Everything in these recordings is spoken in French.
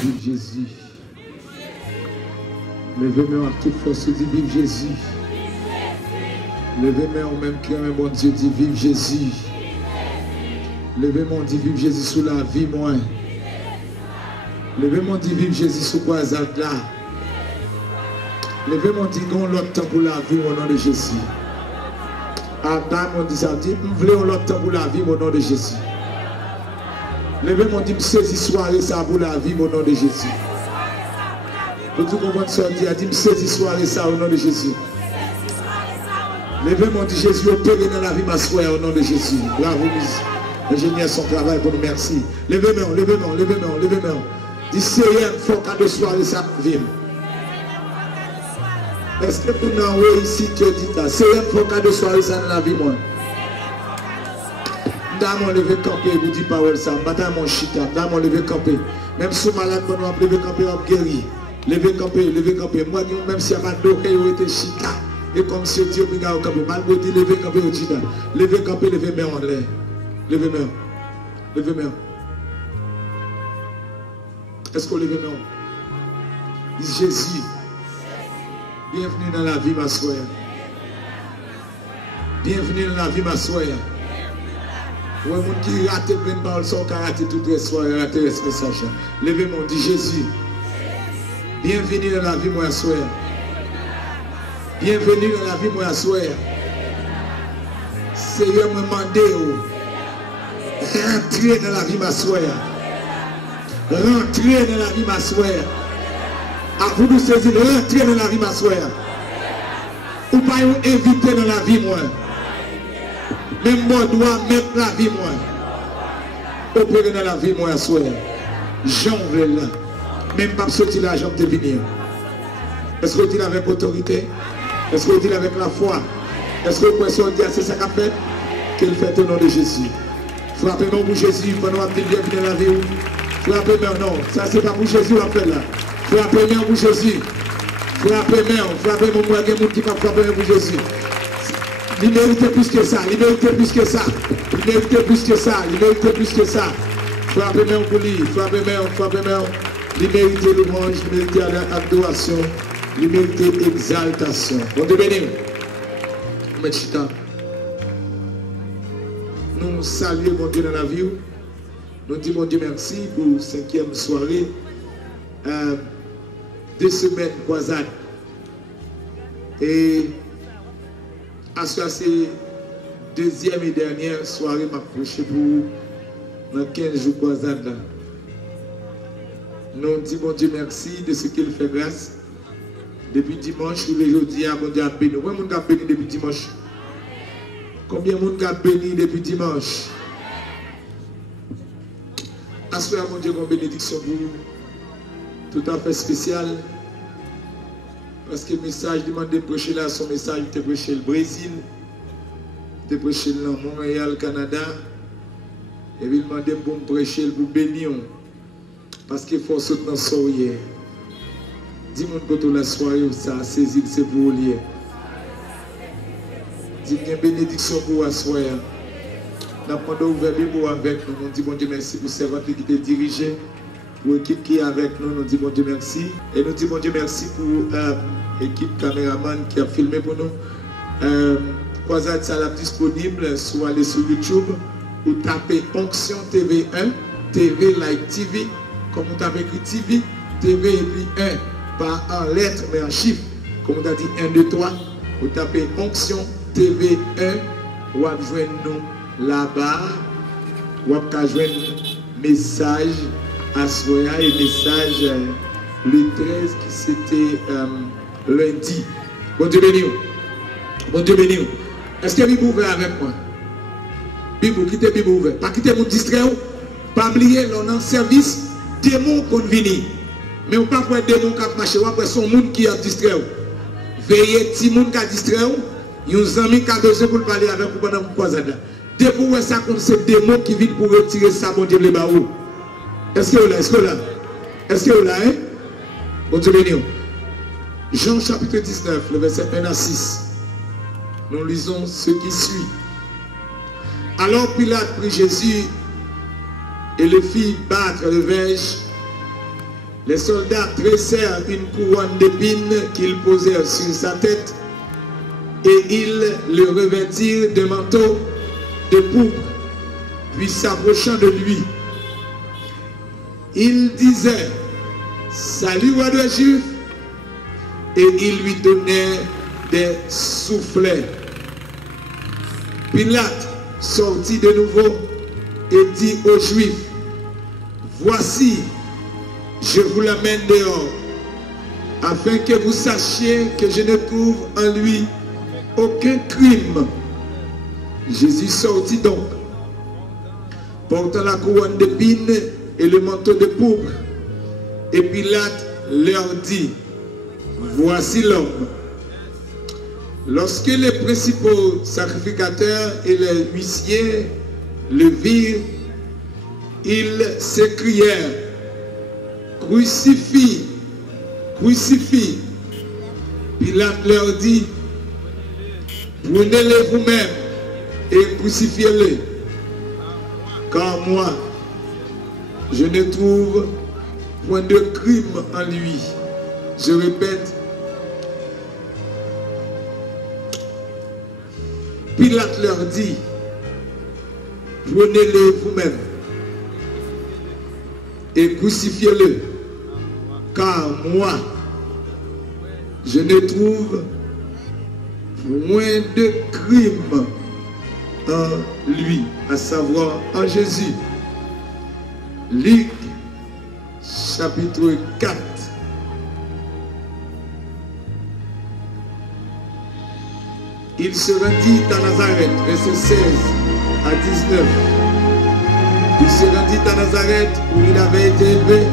vive Jésus. Levez-moi à toute force, dit vive Jésus. Levez-moi en même cœur, mon Dieu, dit vive Jésus. Levez-moi, dit vive Jésus sous la vie, moi. Levez-moi, dit vive Jésus sous quoi ça là. Levez-moi, dit non l'autre temps pour la vie au nom de Jésus. Adam, on dit ça, dit nous voulons l'autre temps pour la vie au nom de Jésus. Levez-moi, dit saisis soirée ça pour la vie au nom de Jésus. Pour tout comprendre ça, dit saisis soirée ça au nom de Jésus. Levez-moi, dit Jésus, opérez dans la vie ma soeur au nom de Jésus. Bravo, ingénieur, son travail pour nous, merci. Levez-moi, levez-moi, levez-moi, levez-moi. Dis Seigneur, il faut qu'à de soirée ça vive. Est-ce que vous n'avez ici que dit ça? Seigneur, il faut qu'à de soirée ça dans la vie, moi. Dans mon levé campé, vous dites parole ça. Dans mon chita, dans mon levé campé. Même si malade, on va lever campé, on va guérir. Levé campé, levé campé. Moi, même si il n'y a pas d'oreille, on était chita. Et comme si Dieu regarde au campé, malgré dit levé campé au chita. Levé campé, levé main en l'air. Levé main. Levé main. Est-ce qu'on lève main? Dis Jésus. Bienvenue dans la vie, ma soeur. Bienvenue dans la vie, ma soeur. Ouais, mon qui rate plein de paroles, son karaté toute la soirée, rate ce message. Levez-moi, dit Jésus. Bienvenue dans la vie, ma soeur. Bienvenue dans la vie, ma soeur. Seigneur me demande, rentrez dans la vie, ma soeur. Rentrez dans la vie, ma soeur. À vous de saisir, rentrez dans la vie, ma soeur. Ou pas vous inviter dans la vie, moi. Même moi, dois mettre la vie, moi. Opérer dans la vie, moi, soeur. Jean veut là. Même pas sortir là, j'en te venir. Est-ce que vous dites avec autorité? Est-ce que vous dites avec la foi? Est-ce que vous pouvez dire c'est ça qu'a fait? Qu'il fait au nom de Jésus. Frappez-moi pour Jésus, pendant que vous venez dans la vie. Frappez-moi, non. Ça, c'est pas pour Jésus, on fait là. Frappez-moi pour Jésus. Frappez-moi, frappez-moi pour quelqu'un qui va frapper pour Jésus. Il mérite plus que ça, il mérite plus que ça. Il mérite plus que ça, il mérite plus que ça. Frappez-moi pour lui, frappez-moi, frappez-moi. Il mérite louange, il mérite adoration, il mérite exaltation. Bon Dieu béni. Nous saluons mon Dieu dans la vie. Nous disons mon Dieu merci pour la 5e soirée. 2 semaines croisade. Et à ce c'est 2e et dernière soirée m'a prêché pour dans 15 jours croisade là. Nous disons mon Dieu merci de ce qu'il fait grâce. Depuis dimanche, tous les jours, mon Dieu a béni. Combien de monde a béni depuis dimanche? Combien de monde a béni depuis dimanche? Assoyez mon Dieu, une bénédiction pour vous. Tout à fait spécial. Parce que le message demandé de prêcher là, son message de prêcher le Brésil, de prêcher le Montréal, Canada. Et il m'a demandé pour me prêcher pour bénir. Parce qu'il faut sauter dans le soirée. Dis-moi que la soirée, ça a saisi, c'est pour vous lier. Dis-moi une bénédiction pour la soirée. Nous avons ouvert les mots avec nous. Nous disons bon Dieu merci pour serviteur qui t'a dirigé. Pour l'équipe qui est avec nous, nous disons bon Dieu merci. Et nous disons bon Dieu merci pour l'équipe caméraman qui a filmé pour nous. Croisade ça disponible, soit aller sur YouTube ou taper Onction TV 1, TV Like TV, comme on tape écrit TV, TV et puis 1, pas en lettres mais en chiffres, comme on a dit 1, 2, 3, vous tapez Onction TV 1, vous allez joindre nous là-bas, vous allez joindre message à Soya et message le 13 qui c'était lundi. Bon Dieu béni. Bon Dieu béni. Est-ce que Bible ouvert avec moi? Bible, quittez Bible ouvert. Pas quitter mon distrait. Pas oublier, l'on a un service, démon qu'on vient. Mais on ne peut pas faire démon qui marche. On va son monde qui a distrait. Veillez, petit monde qui a distrait. Il y a un ami qui a besoin pour parler avec vous pendant que vous êtes. Depuis que ça, c'est démon qui vient pour retirer ça, mon Dieu, les barreaux. Est-ce que vous là? Est-ce que vous là? Est-ce que vous là? Hein? Bon Dieu béni. Jean chapitre 19, le verset 1 à 6. Nous lisons ce qui suit. Alors Pilate prit Jésus et le fit battre le verge Les soldats tressèrent une couronne d'épines qu'ils posèrent sur sa tête et ils le revêtirent de manteau de pourpre. Puis s'approchant de lui, ils disaient « Salut, roi des Juifs !» et ils lui donnaient des soufflets. Pilate sortit de nouveau et dit aux Juifs, « Voici, je vous l'amène dehors, afin que vous sachiez que je ne trouve en lui aucun crime. » Jésus sortit donc, portant la couronne d'épines et le manteau de pourpre. Et Pilate leur dit, « Voici l'homme. » Lorsque les principaux sacrificateurs et les huissiers le virent, ils s'écrièrent, « Crucifie, crucifie. » Pilate leur dit, « Prenez-le vous-même et crucifiez-le. Car moi, je ne trouve point de crime en lui. » Je répète, Pilate leur dit, prenez-le vous-même et crucifiez-le, car moi, je ne trouve point de crime en lui, à savoir en Jésus. Luc, chapitre 4. Il se rendit à Nazareth, verset 16 à 19. Il se rendit à Nazareth où il avait été élevé.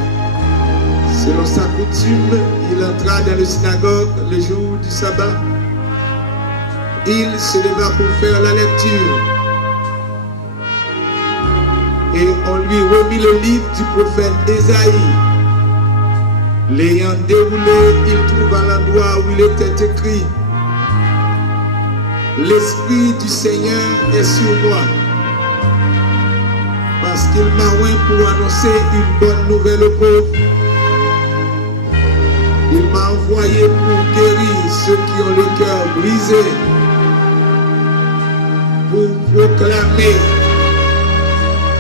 Selon sa coutume, il entra dans la synagogue le jour du sabbat. Il se leva pour faire la lecture. Et on lui remit le livre du prophète Ésaïe. L'ayant déroulé, il trouva l'endroit où il était écrit, « L'Esprit du Seigneur est sur moi, parce qu'il m'a oint pour annoncer une bonne nouvelle aux pauvres. Il m'a envoyé pour guérir ceux qui ont le cœur brisé, pour proclamer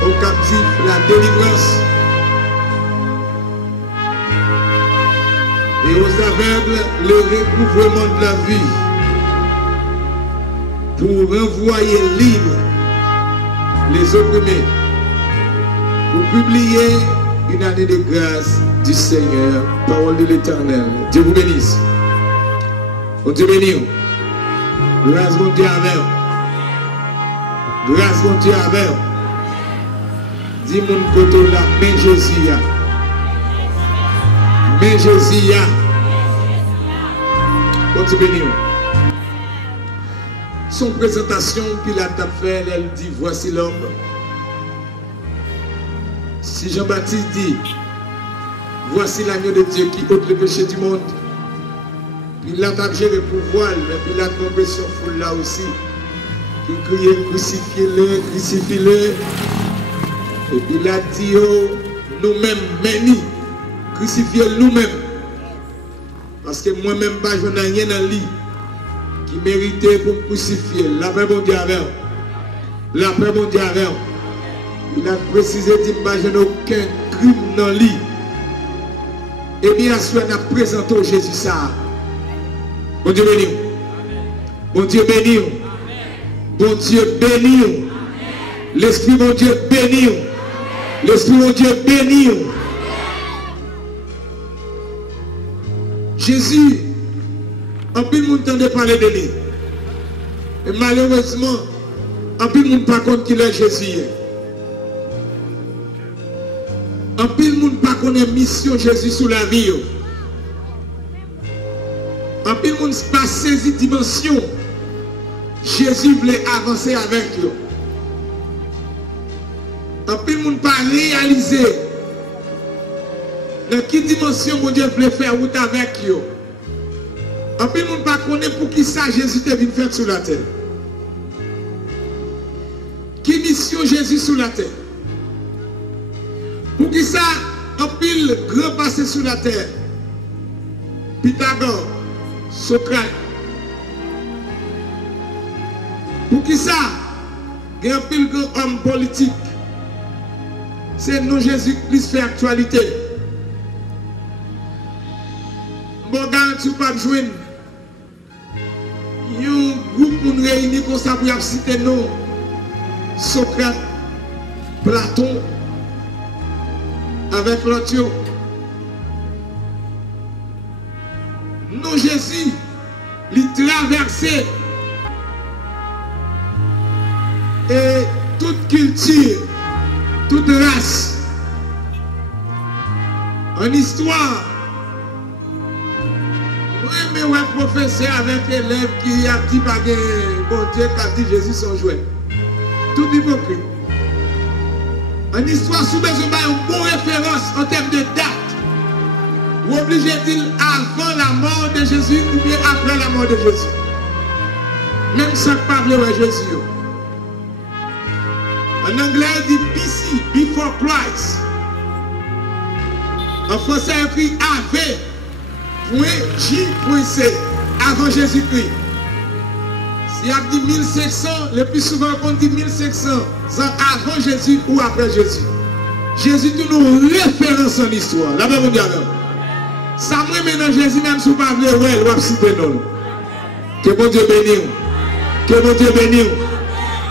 aux captifs la délivrance et aux aveugles le recouvrement de la vue, pour renvoyer libres les opprimés, pour publier une année de grâce du Seigneur. Parole de l'Éternel. Dieu vous bénisse. Bon Dieu béni. Grâce mon Dieu avec. Grâce mon Dieu avec. Dis mon côté là, mais Jésus. Mais Jésus. Bon Dieu béni. Son présentation, Pilate a fait, elle dit, voici l'homme. Si Jean-Baptiste dit, voici l'agneau de Dieu qui ôte le péché du monde, Pilate a géré pour voile, mais Pilate a tombé sur foule là aussi, qui criait, crucifiez-le, crucifiez-le. Et Pilate dit, oh, nous-mêmes, meni, crucifiez nous-mêmes. Parce que moi-même, pas je n'ai rien dans le lit qui méritait pour me crucifier. La paix mon Dieu avec. La paix mon Dieu avec. Il a précisé, dit, je n'ai aucun crime dans le lit. Et bien, on a présenté au Jésus ça. Bon Dieu béni. Bon Dieu béni. Bon Dieu béni. L'Esprit mon Dieu béni. L'Esprit mon Dieu béni. Jésus, en plus, le monde tente de parler de lui. Et malheureusement, en plus, le monde ne pas compte qu'il est Jésus. En plus, le monde ne pas connaît mission Jésus sous la vie. En plus, le monde ne pas saisi dimension. Jésus voulait avancer avec eux. En plus, le monde ne pas réalisé dans quelle dimension mon Dieu voulait faire route avec eux. En plus, le monde ne pas connaît pour qui ça Jésus est venu faire sur la terre. Qui mission Jésus sur la terre? Pour qui ça, en pile grand passé sur la terre. Pythagore, Socrate. Pour qui ça? Il y a un pile grand homme politique. C'est nous Jésus-Christ fait actualité. Bon, garantie pas jouer. Il y a un groupe pour nous réunir comme ça pour citer nous. Socrate, Platon, avec l'autre. Nous, Jésus, il traversé et toute culture, toute race, en histoire. Oui, mais ouais, professeur avec élève qui a dit pas bon Dieu qui a dit Jésus son jouet. Tout hypocrite. En histoire, sous besoin une bonne référence en termes de date. Vous obligez de dire avant la mort de Jésus ou bien après la mort de Jésus. Même ça ne parle pas de Jésus. En anglais, il dit BC, before Christ. En français, il écrit AV.J.C, avant Jésus-Christ. S'il y a dit 1500, le plus souvent on dit 1500 ans avant Jésus ou après Jésus. Jésus est une référence en histoire. La même chose. Ça me met Jésus même si vous ne pouvez pas voir, vous citer nous. Que bon Dieu bénisse. Que bon Dieu bénisse.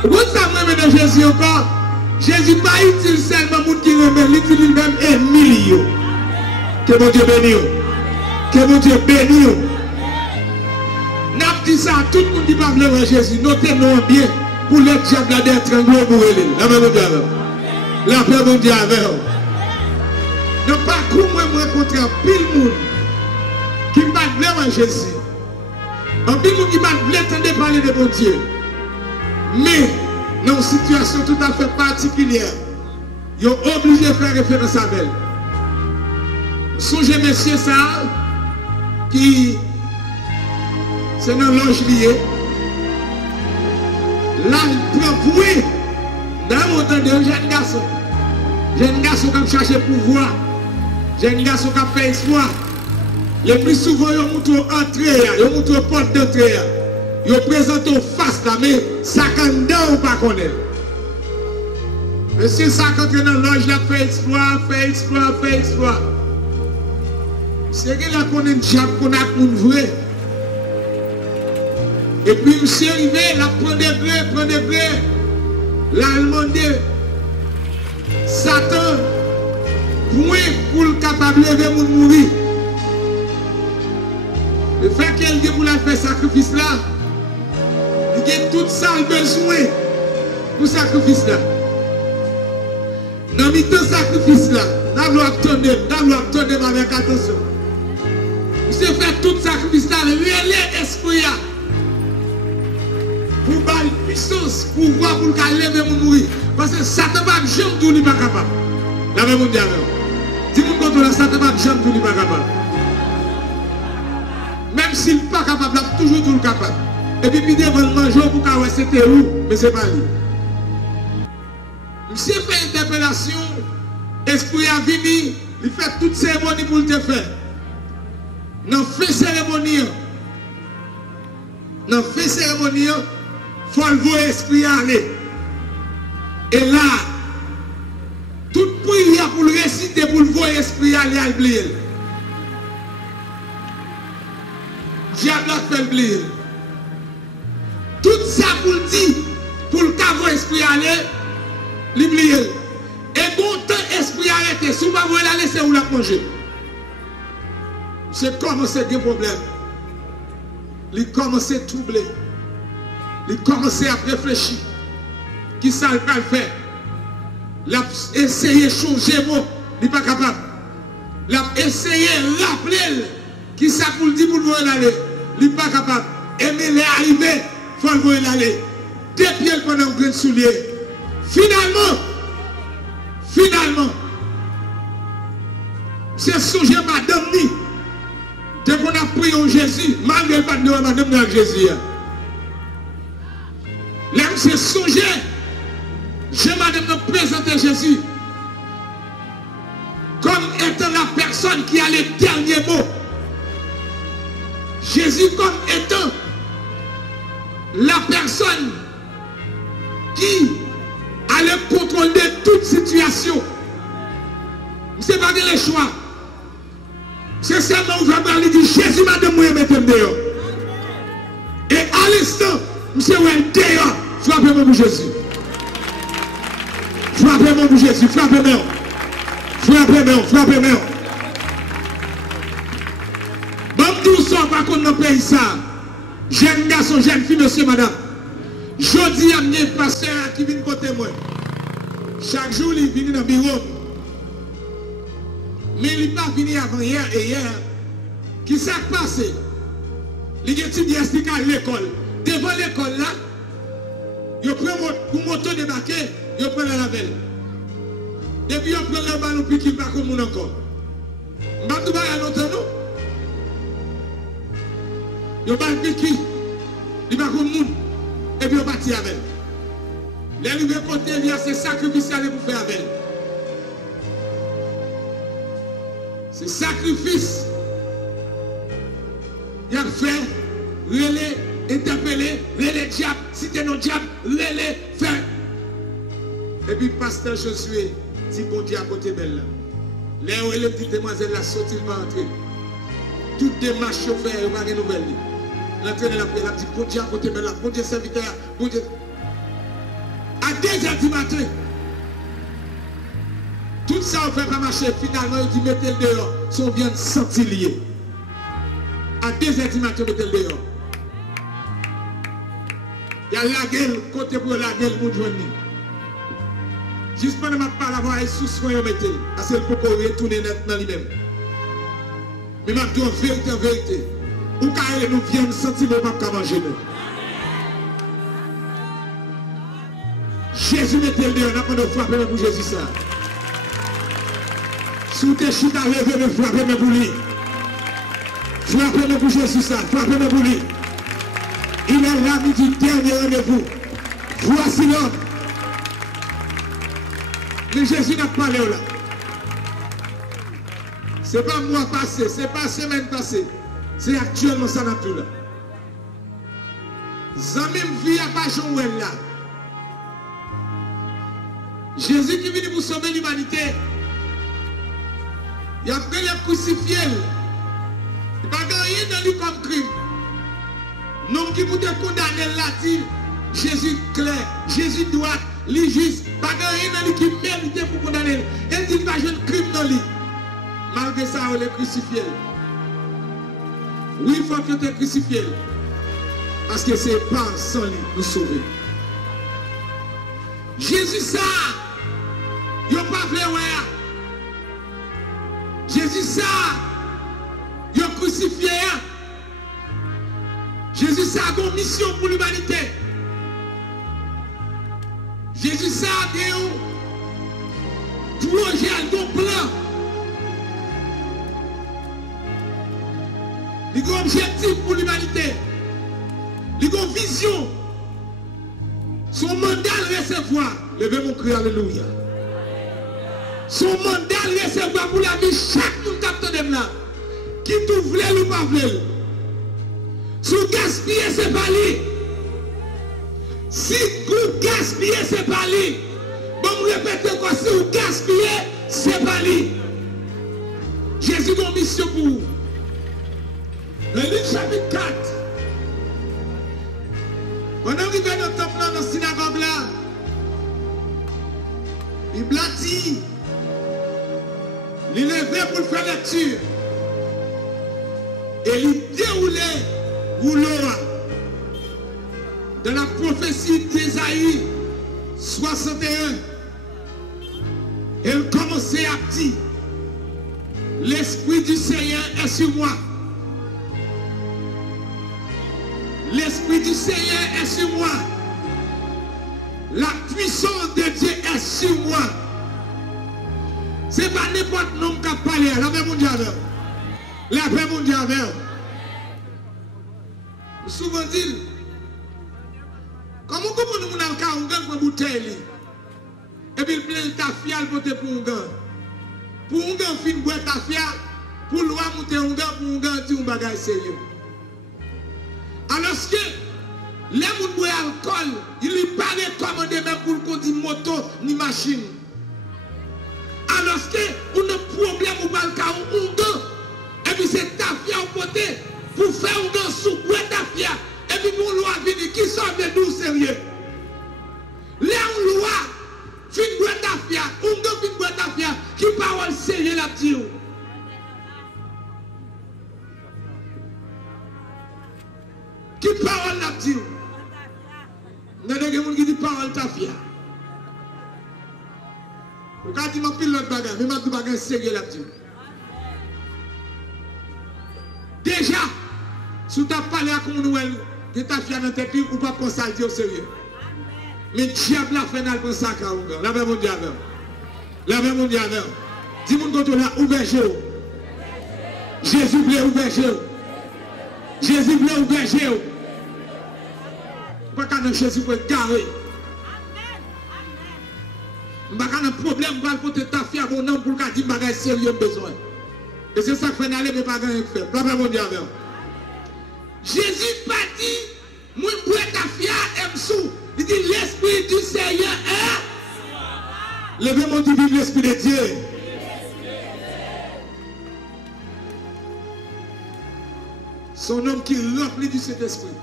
Vous ça me met Jésus encore. Jésus n'a pas utilisé seulement les gens qui remettent, il utilise même un million. Que bon Dieu bénisse. Que bon Dieu bénisse. N'a dit ça à tout le monde qui parle de Jésus. Notez-nous bien pour les diables d'être étranglés pour eux. La paix mondiale. La paix mondiale. Ne pas comme moi rencontrer un pile monde qui parle de Jésus. Un pile monde qui parle de parler de mon Dieu. Mais dans une situation tout à fait particulière, ils sont obligés de faire référence à elle. Songez, messieurs, ça qui. C'est dans l'ange lié. Là, il prend voué dans mon temps de jeune garçon. Jeune garçon qui cherche pouvoir. Jeune garçon qui fait espoir. Le plus souvent, ils montrent entrée, ils montrent porte d'entrée. Ils présentent face là, mais ça quand dedans ou pas connaître. Monsieur, ça quand dans l'ange là, fait exploit, fait exploit, fait exploit. C'est que là qu'on est diable, qu'on a pour vrai. Et puis, monsieur arrivé, là, prend des grés. Là, il demande Satan, pour le capable de lever mon mourir. Le fait qu'elle dit pour la faire sacrifice là, il y a tout ça le besoin pour sacrifice là. Dans le sacrifice là, nous doit attendre avec attention. Monsieur fait tout sacrifice là, relais esprit là. Pour avoir puissance, pour voir, pour lever mon mourir. Parce que Satan va jamais tout n'est pas capable. La même mondiale. Dis-moi contre la Satan va jamais tout n'est pas capable. Même s'il n'est pas capable, il est toujours tout capable. Et puis, il devant le manger pour qu'il c'était où, mais ce n'est pas lui. Monsieur fait interpellation, esprit a venu, il fait toute cérémonie pour le faire. Dans fait cérémonie, il faut le voir l'esprit aller. Et là, toute prière pour le réciter, pour le voir l'esprit aller, à oublier. Diable a fait oublier. Tout ça pour le dire, pour le voir l'esprit aller, l'oublier. Et bon temps, l'esprit arrêté. Si vous ne pouvez pas laisser, vous la manger. C'est commencé des problèmes. Il commence à troubler. Il commence à réfléchir. Qui ça va le faire? Il a essayé de changer mot. Il n'est pas capable. Il a essayé de rappeler. Qui ça pour le dire pour le voir aller? Il n'est pas capable. Et mais il est arrivé. Il faut le voir aller. Deux pieds pendant un grain de soulier. Finalement, c'est songer madame ni. Dès qu'on a prié au Jésus, malgré pas de madame dans Jésus. Là, c'est songer. Je madame nous présenter Jésus comme personne qui a le dernier mot. Jésus comme étant la personne qui a le contrôle de toute situation. Ce n'est pas le choix. C'est seulement où je vais dire Jésus m'a demandé de mettre dehors. Et à l'instant, monsieur ouais dehors, frappez-moi pour Jésus. Frappez-moi pour Jésus, frappez-moi. Frappez-moi, frappez-moi. Bon, nous sommes pas contre nos pays ça. Jeune garçon, jeune fille, monsieur, madame. Je dis à mes pasteurs qui viennent côté moi. Chaque jour, il vient dans le bureau. Mais il n'est pas venu avant hier et hier. Qui s'est passé? Il étudie à l'école. Devant l'école là, il prend pour moto débarquer, il prend la lavelle. Depuis il prend le ballon puis qu'il va comme on encore. Je ne vais pas à l'autre non. Il va le piquer, il va comme monde. Et puis il va partir avec. Les livres côté, il y a ces sacrifices pour faire avec. Ces sacrifices, il a fait, relais, interpeller, relais diable, si t'es non diable, relais, faire. Et puis, pasteur Josué, dit bon Dieu à côté belle. Les petites demoiselles là, sorti, il va entrer. Toutes les marches chauffeurs, il va avoir une nouvelle. L'entraîneur l'a dit bon Dieu à côté belle, bon Dieu serviteur, bon Dieu. À 2h du matin, tout ça on fait pas marcher. Finalement, il dit mettez le dehors. Son bien senti lié. À 2h du matin, mettez le dehors. Il y a la gueule, côté pour la gueule, pour joindre. Juste pendant ma parole, avoir sous soin, mettez. Parce que le coco retourner dans lui-même. Mais ma dis en vérité, en vérité. Ou quand nous viennent sentir le pas manger. Jésus mettez le dehors, on a frappé pour Jésus ça. Sous tes chutes à lever, mais frappez-moi pour lui. Frappez-moi pour Jésus ça, frappez-moi pour lui. Il est là du dernier rendez-vous. Voici l'homme. Mais Jésus n'a pas parlé là. Ce n'est pas mois passé, ce n'est pas semaine passée. C'est actuellement ça dans tout là. Zamim vie à pas Joël là. Jésus qui vient pour sauver l'humanité. Il a pris le crucifié. Il n'y a pas rien dans lui comme crime. Non qui vous condamner là dit Jésus clair, Jésus droit, lui juste. Pas rien dans lui qui mérite pour condamner. Il dit pas jeune crime dans lui. Malgré ça, on est crucifié. Oui, il faut que tu es crucifié. Parce que c'est pas sans lui nous sauver. Jésus ça, il n'a pas fait ouais. Jésus ça, il a crucifié. Jésus ça a une mission pour l'humanité. Jésus ça a un projet, un plan. Il a un objectif pour l'humanité. Il a une vision. Son mandat le recevoir. Levez mon cri, alléluia. Son mandat le recevoir pour la vie chaque monde qui là. Qui tout voulait ou pas voulait. Si vous gaspillez, c'est pas lui. Si vous gaspillez, c'est pas lui. Bon, vous répétez quoi? Si vous gaspillez, c'est pas lui. Jésus a une mission pour vous. Le livre chapitre 4. On arrive dans le temple dans la synagogue là. Il blâtit. Il levait pour faire lecture. Et il déroulait rouleau dans la prophétie d'Ésaïe 61. Elle commençait à dire, l'Esprit du Seigneur est sur moi. L'Esprit du Seigneur est sur moi. La puissance de Dieu est sur moi. Ce n'est pas n'importe nom qui a parlé. La paix mondiale. La paix mondiale. Souvent dit, comment nous avons un gars pour bouteille et puis il plein ta fiale pour un gars. Pour un gars, fin boire ta fiale. monter un gars pour un gars dire un bagage sérieux. Alors que les gens boivent alcool, ils ne pas recommandé même pour conduire moto ni machine. Alors que on a un problème ou pas le cas un gars et puis c'est ta fille au côté pour faire un gars sous bois ta fille et puis mon loi venir qui sort de nous sérieux. Les loi fin bois ta fille, un gars fin bois ta fille qui parole sérieux la dit. Qui parole la dit? Il y a des gens qui disent parole ta fille. Vous pouvez dire que l'autre bagage, mais je ne sais pas sérieux la dit. Déjà, si tu as parlé à mon nouvelle, que ta fille dans ta fille, ou pas penser à dire au sérieux. Mais diable a fait dans le sac à vous. Lavez mon diable. Lavez mon diable. Dis-moi que tu as ouvert Jésus. Jésus voulait ouvert Jésus. Jésus voulait ouvert Jésus. Pas qu'un Jésus pour être carré. Pas qu'un problème pour porter ta fille à mon nom pour qu'elle dise que c'est sérieux besoin. Et c'est ça que fait aller, mais pas rien faire. Lavez mon diable. Jésus pas dit, moi pour ta fille aime sous. Il dit l'esprit du Seigneur est. Levez mon Dieu, vive l'esprit de Dieu. Son homme qui remplit du Saint-Esprit.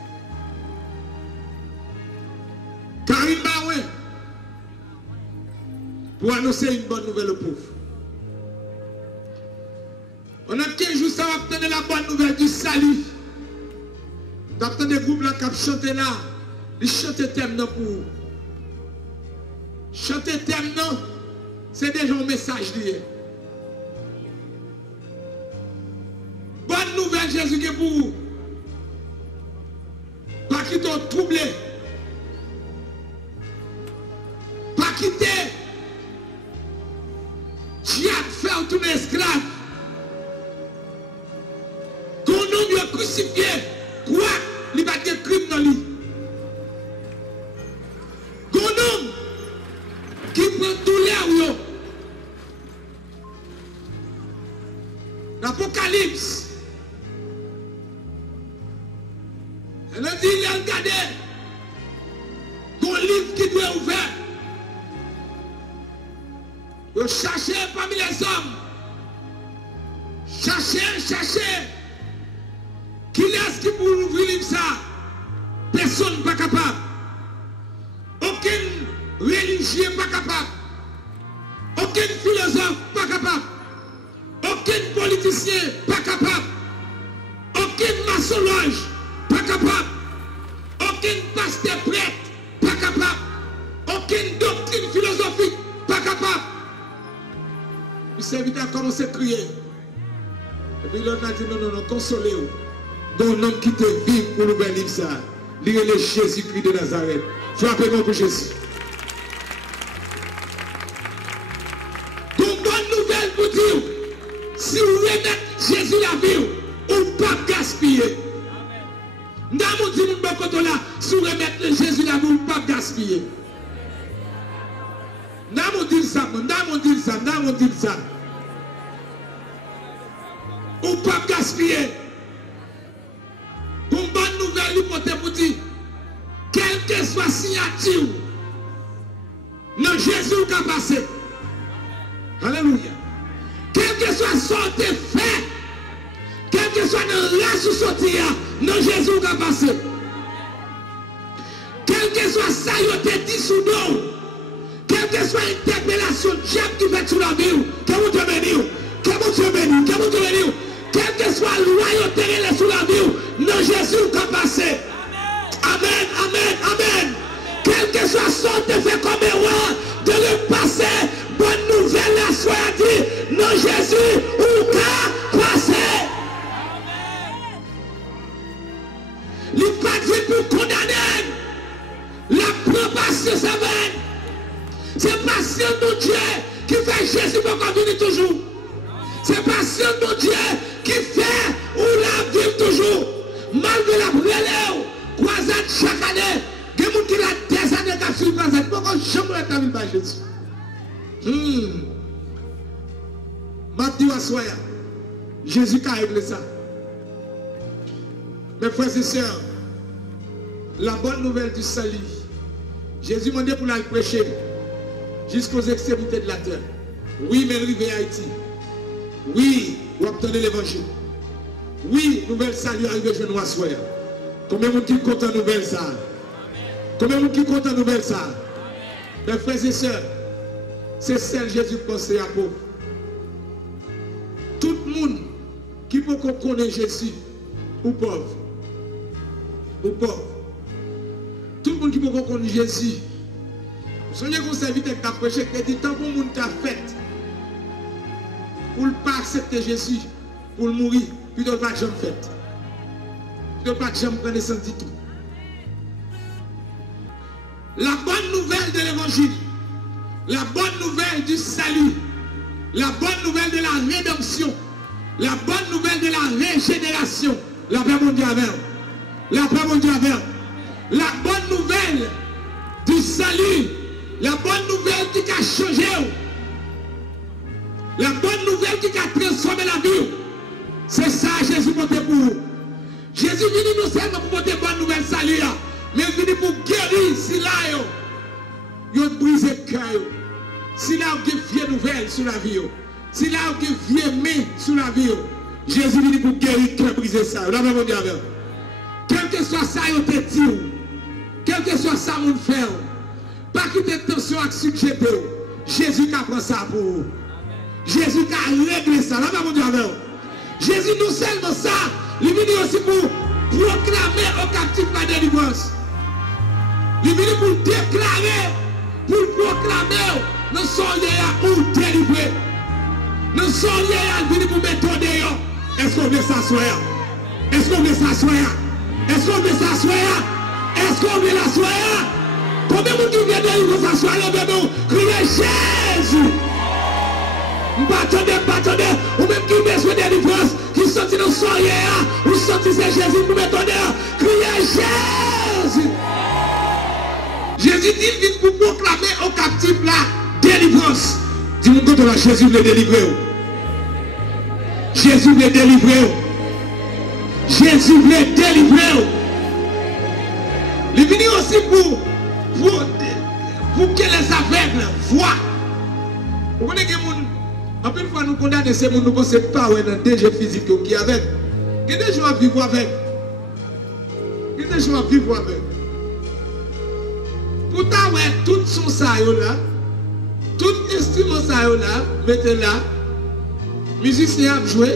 Karim Baoué. Pour annoncer une bonne nouvelle au pauvre. On a 15 jours, ça va obtenir la bonne nouvelle du salut. D'obtenir des groupes là qui chantent là. Ils chantent thème pour vous. Chanter thème non, c'est déjà un message lié. Bonne nouvelle Jésus qui est pour vous. Pas quitter troublé. Pas quitter. Dieu a fait tout esclave. Qu'on nous a crucifié. Quoi? Il va être crime dans lui. Qu'on homme qui prend douleur. L'Apocalypse. Elle a dit, il a regardé ton livre qui doit être ouvert. Vous cherchez parmi les hommes. Cherchez. Qui est-ce qui peut ouvrir livre ça? Personne pas capable. Aucun religieux pas capable. Aucun philosophe pas capable. Aucun politicien pas capable. Aucun maçonloge pas capable. Aucun pasteur prêtre pas capable. Aucune doctrine philosophique pas capable. Le serviteur a commencé à crier. Et puis l'autre a dit non, consolez-vous. Donc un homme qui te vit pour nous bénir ça. Lire le Jésus-Christ de Nazareth. Frappez-moi pour Jésus. Donc bonne nouvelle pour dire, si vous remettez Jésus la vie, ou pas gaspiller. Nous avons dit si vous remettez Jésus la vie, ou pas gaspiller. Nous avons dit ça. Ou pas gaspiller. Une bonne nouvelle, pour dire, quelle que soit signature, le Jésus qui a passé. Alléluia. Quel que soit sorte fait, quel que soit le reste sorti, le Jésus qui a passé. Quel que soit ça, il a été dit sous nous. Quelle que soit l'interpellation diable qui fait sur la vie, que vous te bénissez, que vous te bénissez. Quelle que soit la loyauté sur la vie, non Jésus qui a passé. Amen. Quel que soit son fait comme roi de le passé, bonne nouvelle la soit dit, non Jésus ou qu'a passé. Il n'est pas dit pour condamner. La probation s'amène. C'est patient de Dieu qui fait Jésus pour qu'on vienne toujours. C'est patient de Dieu qui fait ou la vivre toujours. Malgré la relève, croisade chaque année, il y a des gens qui ont des années qui ont croisade. Pourquoi jamais ta vie par Jésus? Ma dit à soi, Jésus a réglé ça. Mes frères et sœurs, la bonne nouvelle du salut, Jésus m'a demandé pour la prêcher jusqu'aux extrémités de la terre. Oui, mais arrivé à Haïti. Oui, vous obtenez l'évangile. Oui, nouvelle salut arrivé chez nous à soir. Combien de monde qui compte en nouvelle ça? Combien de monde qui compte en nouvelle ça? Mes frères et sœurs, c'est celle Jésus pensait à pauvre. Tout le monde qui peut connaître Jésus, ou pauvre, ou pauvre. Tout le monde qui peut connaître Jésus. Soyez qu'on serviteur qui a prêché, qui dit tant pour le monde qui a fait, pour ne pas accepter Jésus, pour le mourir, puis de ne pas jamais fait. De ne pas jamais prendre naissance du tout. La bonne nouvelle de l'évangile, la bonne nouvelle du salut, la bonne nouvelle de la rédemption, la bonne nouvelle de la régénération, la paix mondiale, la paix mondiale, la bonne nouvelle du salut, la bonne nouvelle qui a changé, la bonne nouvelle qui a transformé la vie. C'est ça Jésus portait pour vous. Jésus vient nous seulement pour porter bonne nouvelle salut, mais il vient pour guérir si là, il a brisé le cœur. Si là, il y a une vieille nouvelle sur la vie. Si là, il y a une vieille main sur la vie. Jésus vient pour guérir le cœur brisé ça. Là, mon Dieu, quel que soit ça, il te dit, quel que soit ça, mon frère, pas quitter tension avec sujet. Jésus qui apprend ça pour vous. Jésus qui a réglé ça. Là, mon Dieu, Jésus nous seulement ça. Il vient aussi pour proclamer aux captifs la délivrance. Il vient pour déclarer, pour proclamer, nous sommes pour délivrer. Nous sommes venus pour mettre dehors. Est-ce qu'on veut s'asseoir? Est-ce qu'on veut s'asseoir? Est-ce qu'on veut s'asseoir? Est-ce qu'on veut l'asseoir? Combien de gens viennent délivrer s'asseoir? Criez Jésus! Battendez, ou même qui besoin de délivrance, qui sortit dans son hier, ou sortit c'est Jésus pour mettre dehors. Criez Jésus! Jésus dit qu'il vient pour proclamer aux captifs la délivrance. Dis-moi que Jésus veut délivrer. Jésus veut délivrer. Jésus veut délivrer. Il est venu aussi pour que les aveugles voient. Vous connaissez que en plus, fois nous condamnons ces gens, nous ne pensons pas dans des jeux physiques qui sont avec. Il y a des gens à vivre avec. Il y a des gens à vivre avec. Pourtant, ouais, tout son saillot là, tout instrument saillot là, mettez là, musicien a joué,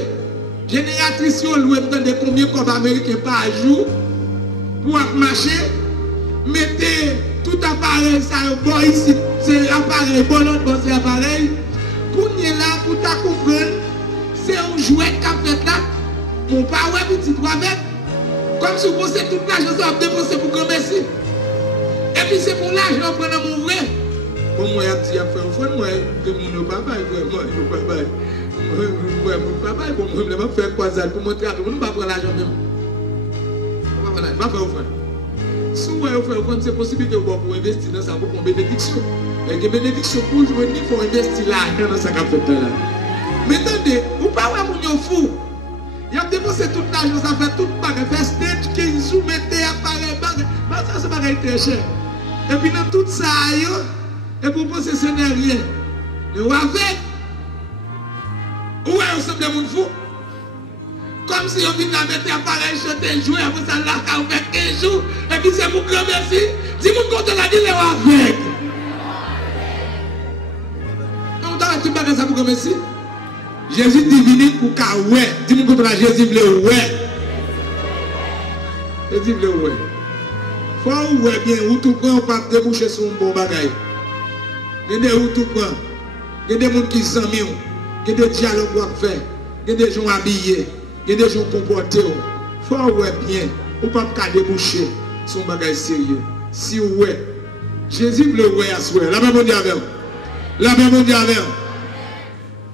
génératrice loué de combien comme américain par jour, pour marcher, mettez tout appareil ça bon ici, c'est appareil, bon l'autre c'est appareil, pour nous là, pour ta comprendre, c'est un jouet qu'a fait là, mon pas ouais petit avec, comme si vous pensez toute l'argent ça va dépenser pour grand merci. Et puis c'est pour l'argent qu'on prend mon vrai. Comme moi, je suis fait au fond, moi, que mon papa, mon papa, pour moi, je vais faire quoi ça pour montrer à tout le monde, je ne vais pas prendre l'argent même. Je ne vais pas faire au fond. Si vous avez fait au fond, c'est possible que vous investir dans ça pour une bénédiction. Et une bénédiction pour jouer, il faut investir l'argent dans ça qu'a fait là. Mais attendez, vous ne pouvez pas vous fou. Il a dépensé tout l'argent, ça fait tout le bagage, fait stage, 15 jours, mettez appareil, bagage, ça c'est bagage très cher. Et puis dans tout ça, et pour penser que ce n'est rien. Mais où avec? Où est ensemble de monde fou? Comme si on vient mettre appareil, chanter, jouer, après ça, là, on fait 15 jours, et puis c'est pour grand merci. Dis-moi quand on a dit, les avec. On doit tout bagage ça pour grand merci. Jésus divine pour qu'à ouais. Dis-moi quand on a Jésus voulait ouais. Jésus voulait ouais. Faut ouais bien, ou tout prend, on peut déboucher sur un bon bagage. Il y a des gens tout prend. Il y a des gens qui sont mieux. Il y a des dialogues à faire. Il y a des gens habillés. Il y a des gens comportés. Faut ouais bien, ou pas déboucher sur un bagage sérieux. Si ouais, Jésus voulait ouais à soi. La même on dit avec. La même on dit avec.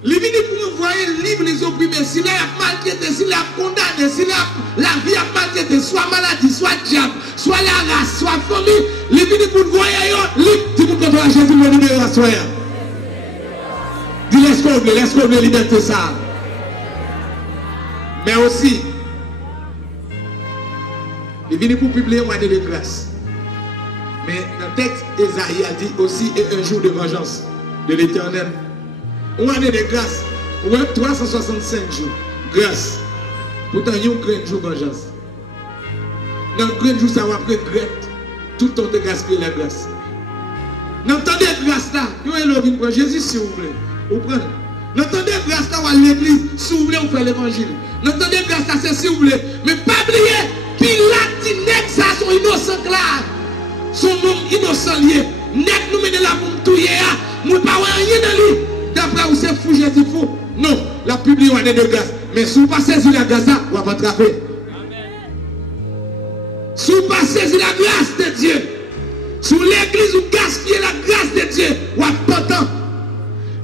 Il est venu pour envoyer libre les opprimés. S'il a maltraité, s'il a condamné, s'il a la vie a maltraité, soit maladie, soit diable, soit la race, soit famille, il est venu pour envoyer libre. Dis-moi quand on a Jésus le libérer à soi. Dis laisse-moi liberté ça. Mais aussi, il vient pour publier une année de grâce. Mais dans le texte, Esaïe a dit aussi et un jour de vengeance de l'Éternel. Une année de grâce, ou 365 jours. Grâce. Pourtant, il y a un grand jour de vengeance. Dans le grand jour, ça va regretter tout le temps de gaspiller la grâce. N'entendez grâce là, vous avez Jésus s'il vous plaît. Vous prenez. N'entendez grâce là, à l'église, si vous voulez, vous faites l'évangile. N'entendez grâce là, c'est si vous voulez. Mais pas oublier, Pilate dit, nègre ça, son innocent là. Son nom innocent lié. Nègre nous mène là pour nous tuer. Nous ne pouvons rien dans lui. D'après vous, c'est fou, Jésus fou. Non, la publie on est de grâce. Mais si vous passez sur la grâce là, vous va attraper. Si vous passez sur la grâce de Dieu, sur l'église, vous gaspillez la grâce de Dieu, vous êtes content.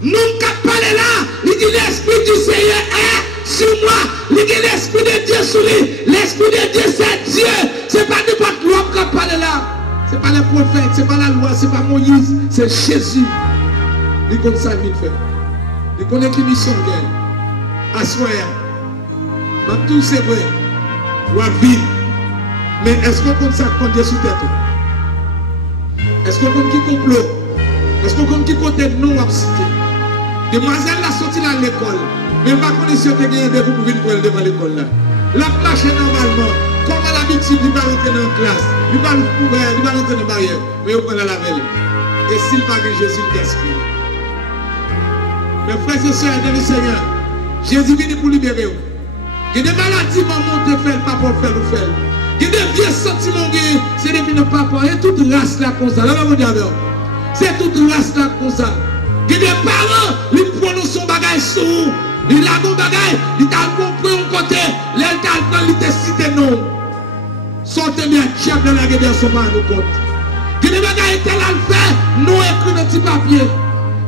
Nous ne parlons là, il dit l'Esprit du Seigneur est sur moi, il dit l'Esprit de Dieu sur lui. L'Esprit de Dieu, c'est Dieu. Ce n'est pas n'importe l'homme qui parle là. Ce n'est pas les prophètes, ce n'est pas la loi, ce n'est pas Moïse, c'est Jésus. Il connaît ça, il fait. Il connaît qui mission gagne. Assoya. Tout c'est vrai. Ou à vivre. Mais est-ce qu'on compte ça quand Dieu sous tête? Est-ce qu'on compte qui complot? Est-ce qu'on compte qui côté de nous à citer? Demoiselle l'a sorti à l'école. Mais elle va connaître si on a gagné des pour venir devant l'école là. La marche normalement. Comme à l'habitude, il va rentrer dans la classe. Il va rentrer dans la barrière. Mais on prend la lavelle. Et s'il n'a pas Jésus, il gaspille. Mes frères et sœurs, dans le Seigneur, Jésus vient pour libérer vous. Il y a des maladies, maman, te fait, papa, fait ou fait. Il y a des vieux sentiments, c'est depuis ne pas et toute race là comme ça. Là, mon Dieu, c'est toute race là comme ça. Il y a des parents, ils prennent son bagage sur vous. Ils a bon bagage, ils t'a compris un côté, les t'a pris, ils t'a cité non. Sortez bien, chef de la guerre, son mal nous compte. Il y a des bagages, ils t'a fait, non écrit dans petit papier.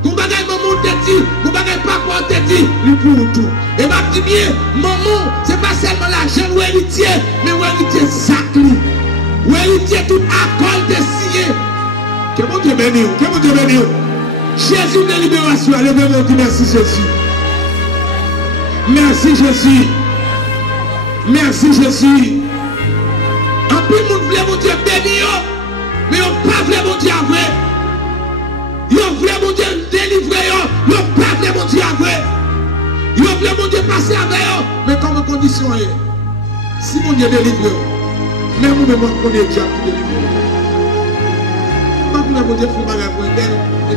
Vous bagay maman te dit, vous bagay papa te dit, lui pour tout. Et m'a dit bien, maman, c'est pas seulement l'argent ou héritier, mais ou héritier sacré. Ou héritier tout accord de signé. Que mon Dieu bénisse, que mon Dieu bénisse. Jésus de libération, levez-moi dit merci Jésus. Merci Jésus. Merci Jésus. En plus, nous voulons mon Dieu bénir, mais on ne pas voulait mon Dieu vrai. Vous voulez mon Dieu délivrer, vous ne voulez pas mon Dieu avec. Vous voulez mon Dieu passer avec eux. Mais comme condition est, si mon Dieu délivre, même vous ne connaissez déjà pour délivrer. Pas pour mon Dieu faire bagarre pour un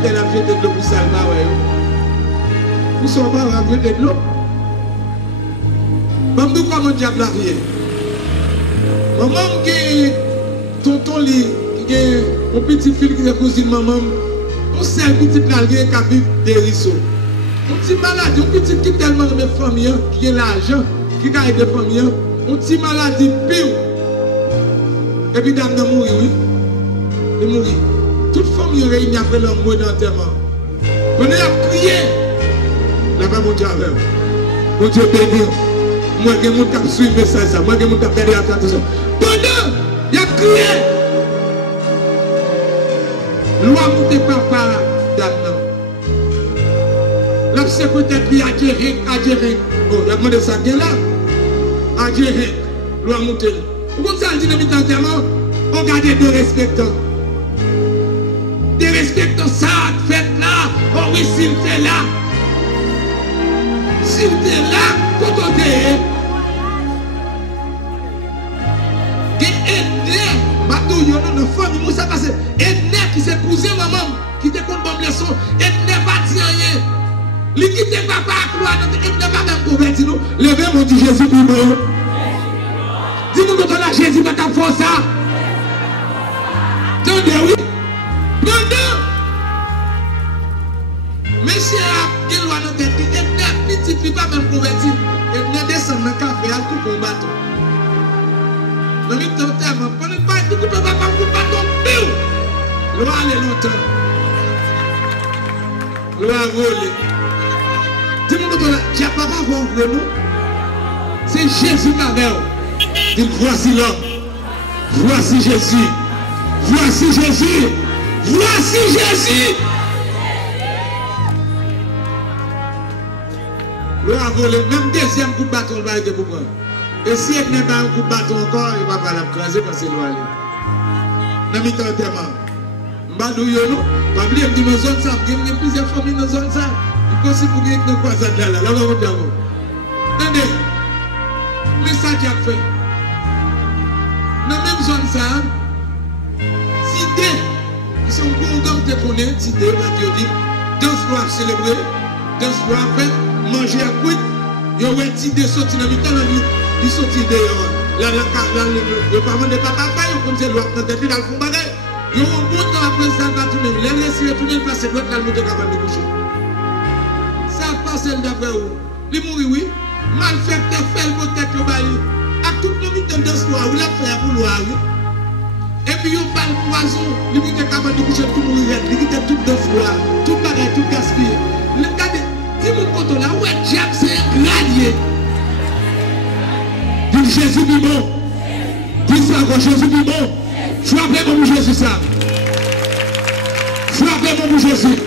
tel a jeté de l'eau pour salver. Vous ne sommes pas jeté de l'eau. Même nous, comment diable arrière. Maman qui tonton qui est un petit fils qui est cousine maman. On sait un petit nalgué qui a vu des risseaux. Un petit maladie, un petit qui tellement de familles, qui a l'argent, qui a des familles, un petit maladie pire. Et puis dame de mourir, oui. De mourir. Toute famille réunie après leur mot d'enterrement. On a crié. Là-bas, mon Dieu avec. Mon Dieu béni. Moi, je vais suivre le message. Moi, je vais faire la attention. Pendant, il a crié. Loi monte papa d'Adam. Là, c'est peut-être lui à gérer. Oh, il a demandé ça bien là. À gérer. Loi monte. Vous ça dit depuis l'enterrement, on garde des respectants. Des respectants, ça, fait là. Oh oui, s'il était là. S'il était là, quand on est. Bateau, il y a une famille, moi ça passe. Edner qui s'est cousin maman, qui te compte bon leçon, Edner pas dit rien. Lui qui te papa à croire, Edner pas même converti nous. Levez mon Dieu Jésus pour moi. Dis-nous que ton Jésus va t'en faire ça. Attendez, oui. Pendant. Monsieur a quel loi dans tête, Edner petit qui pas même converti. Edner descend dans le café à tout pour bateau. Dans le temps, pendant que tu ne vas pas vous battre, l'eau allait longtemps. L'eau a volé. Dis-moi que tu n'as pas voir nous. C'est Jésus qui a fait. Dis voici l'homme. Voici Jésus. Voici Jésus. Voici Jésus. L'eau a volé, même deuxième coup de bâton, il va être pour prendre. Et si il n'y a pas un coup de bâton encore, il ne va pas l'écraser parce que c'est loin. Dans le temps, Mbadou Yono, pas oublier que dans la zone, il y a plusieurs familles dans la zone. Il faut aussi pour que nous croisons là, là, attendez, mais ça qui a fait. Dans la même zone, ça, Tidé, ils sont contents de te connaître, Tidé, on dit, dans ce soir célébrer, dans ce soir fait, manger à couille, il y a un Tidé sorti dans le temps, il sorti dehors. Là, le parent de papa, il comme c'est l'autre, dans le fond bagage. Il y a un bon temps après ça, va tourner. Les laisser retourner parce que l'autre, il monte capable de coucher. Ça passe d'après où? Il mourit, oui. Mal fait, fait, peut-être le bali. À tout le monde dans ce soir, il a fait pour l'oie, oui. Et puis, il parle poison, il monte capable de coucher tout mourir, il quitte tout dans ce soir, tout bagage, tout gaspillé. Regardez, si mon poteau là, ouais, Diable, c'est un granier. Dis Jésus du bon. Dis ça encore, Jésus du bon. Frappez mon Jésus ça. Frappez mon Jésus.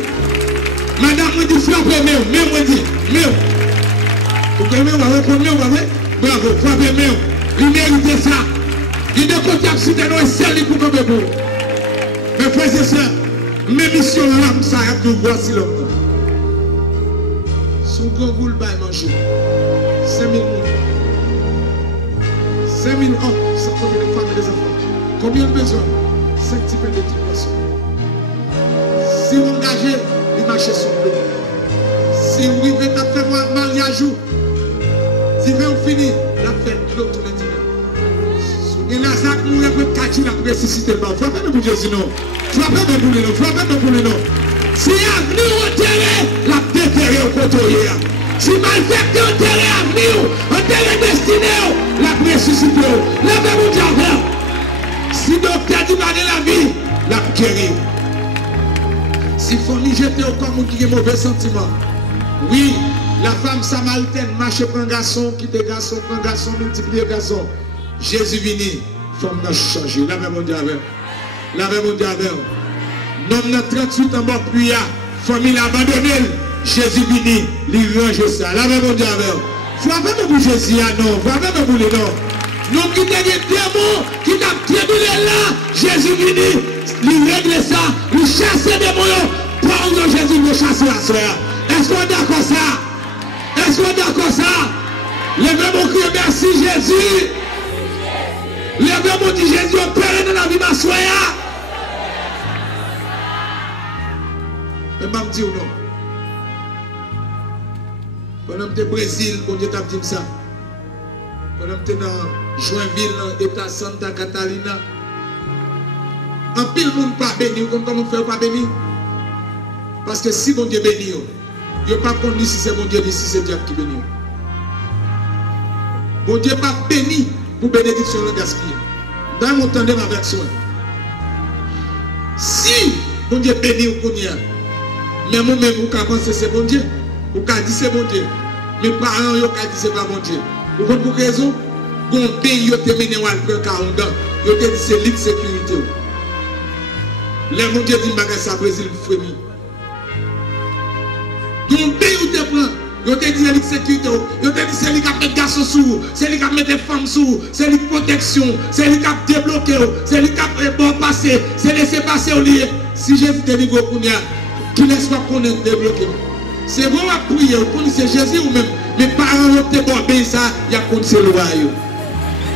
Madame me dit frappez mieux, mieux me dit, mieux. Vous pouvez répondre mieux, bravo, frappez mieux. Il mérite ça. Il ne peut pas citer nos celles pour comme vous. Mais frères et sœurs, mes missions là, ça a pu voir si longtemps. Son grand boule va manger. 5 000 5 000 ans, ça compte les femmes et les enfants. Combien de besoins? 5 types de poissons. Si vous engagez, vous marchez sur le dos. Si vous vivez, vous faites un mariage, si vous finissez, la fête, l'autre maintenant. Et Lazare mourir pour 4 jours après ressusciter le bas. Frappez-le pour Jésus, non. Frappez-le pour les noms. Frappez-le pour les noms. Si avenir enterré, la déterré au côté. Si malfecté enterré avenir, enterré destiné, la ressuscité. Levez-vous Dieu. Si docteur dit pas de la vie, la guérir. Si famille jeté au corps qui a mauvais sentiment. Oui, la femme samaritaine marche pour un garçon, quitte garçon, pour un garçon, multiplier garçon. Jésus vini, femme n'a changé. La même Dieu avec. La même Dieu avec. Nom n'a 38 ans mort puis famille abandonnée. Jésus vini, il range ça. La même Dieu avec. Frappez-moi pour Jésus, non. Frappez-moi pour les noms. Nous qui avons des démons, qui ont tribulé là, Jésus vini, il règle ça, il chasse des démons. Parle de Jésus, il chasse la soeur. Est-ce qu'on est d'accord ça? Est-ce qu'on est d'accord ça? Levez mon cri, merci Jésus. Levez mon dit Jésus, opérez dans la vie de ma soeur. Et m'a dit ou non? Pendant que tu es au Brésil, bon Dieu t'a dit ça. Pendant que tu es dans Joinville, dans l'État Santa Catalina. En pile, le monde pas béni. Comment on fait pas béni? Parce que si bon Dieu béni, il n'y a pas de si c'est bon Dieu, si c'est Dieu qui bénit. Bon Dieu pas béni pour bénédiction le gaspiller. Dans mon temps de ma version. Si bon Dieu béni ou qu'on y a, mais moi-même, vous pouvez penser c'est bon Dieu. Vous pouvez dire c'est bon Dieu. Mes parents, vous pouvez dire c'est pas bon Dieu. Vous comprenez pour quelle raison? Bon pays, vous avez mené à 40 ans. Vous avez dit c'est libre sécurité. Les mon Dieu dit que ça Brésil frémit. Bon pays, vous avez pris. Vous avez dit c'est libre sécurité. Vous avez dit c'est lui qui a mis des garçons sous. C'est lui qui a mis des femmes sous. C'est lui qui protection. C'est lui qui a débloqué. C'est lui qui a bon passé. C'est laissé passer au lieu. Si j'ai vu des niveaux pour qui laisse pas qu'on est débloqué. C'est bon à prier, pour c'est Jésus ou même mes parents ont été bon ça, il y a qu'on se loi.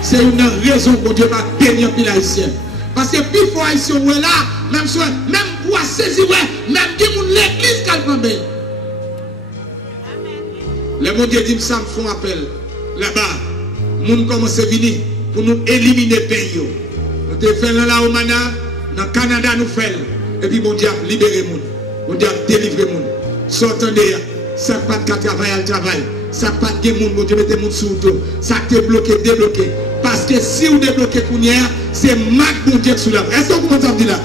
C'est une raison pour Dieu va bénir les haïtiens. Parce que plus fort haïtien ou là, même soit même pour saisir même qui moun l'église qu'elle prend bien. Les mon Dieu dit ça me font appel là-bas. Moun commence à venir pour nous éliminer le pays. Nous te faisons là au Mana, dans le Canada nous faisons. Et puis mon Dieu libérer moun. Mon Dieu délivrer moun. Sortez de là, ça pas de travail à travail, ça pas de monde, mon Dieu mettez mon sous tout, ça te bloqué, débloqué. Parce que si vous débloquez pour hier, c'est Mac mon Dieu sous la. Est-ce que vous m'entendez là?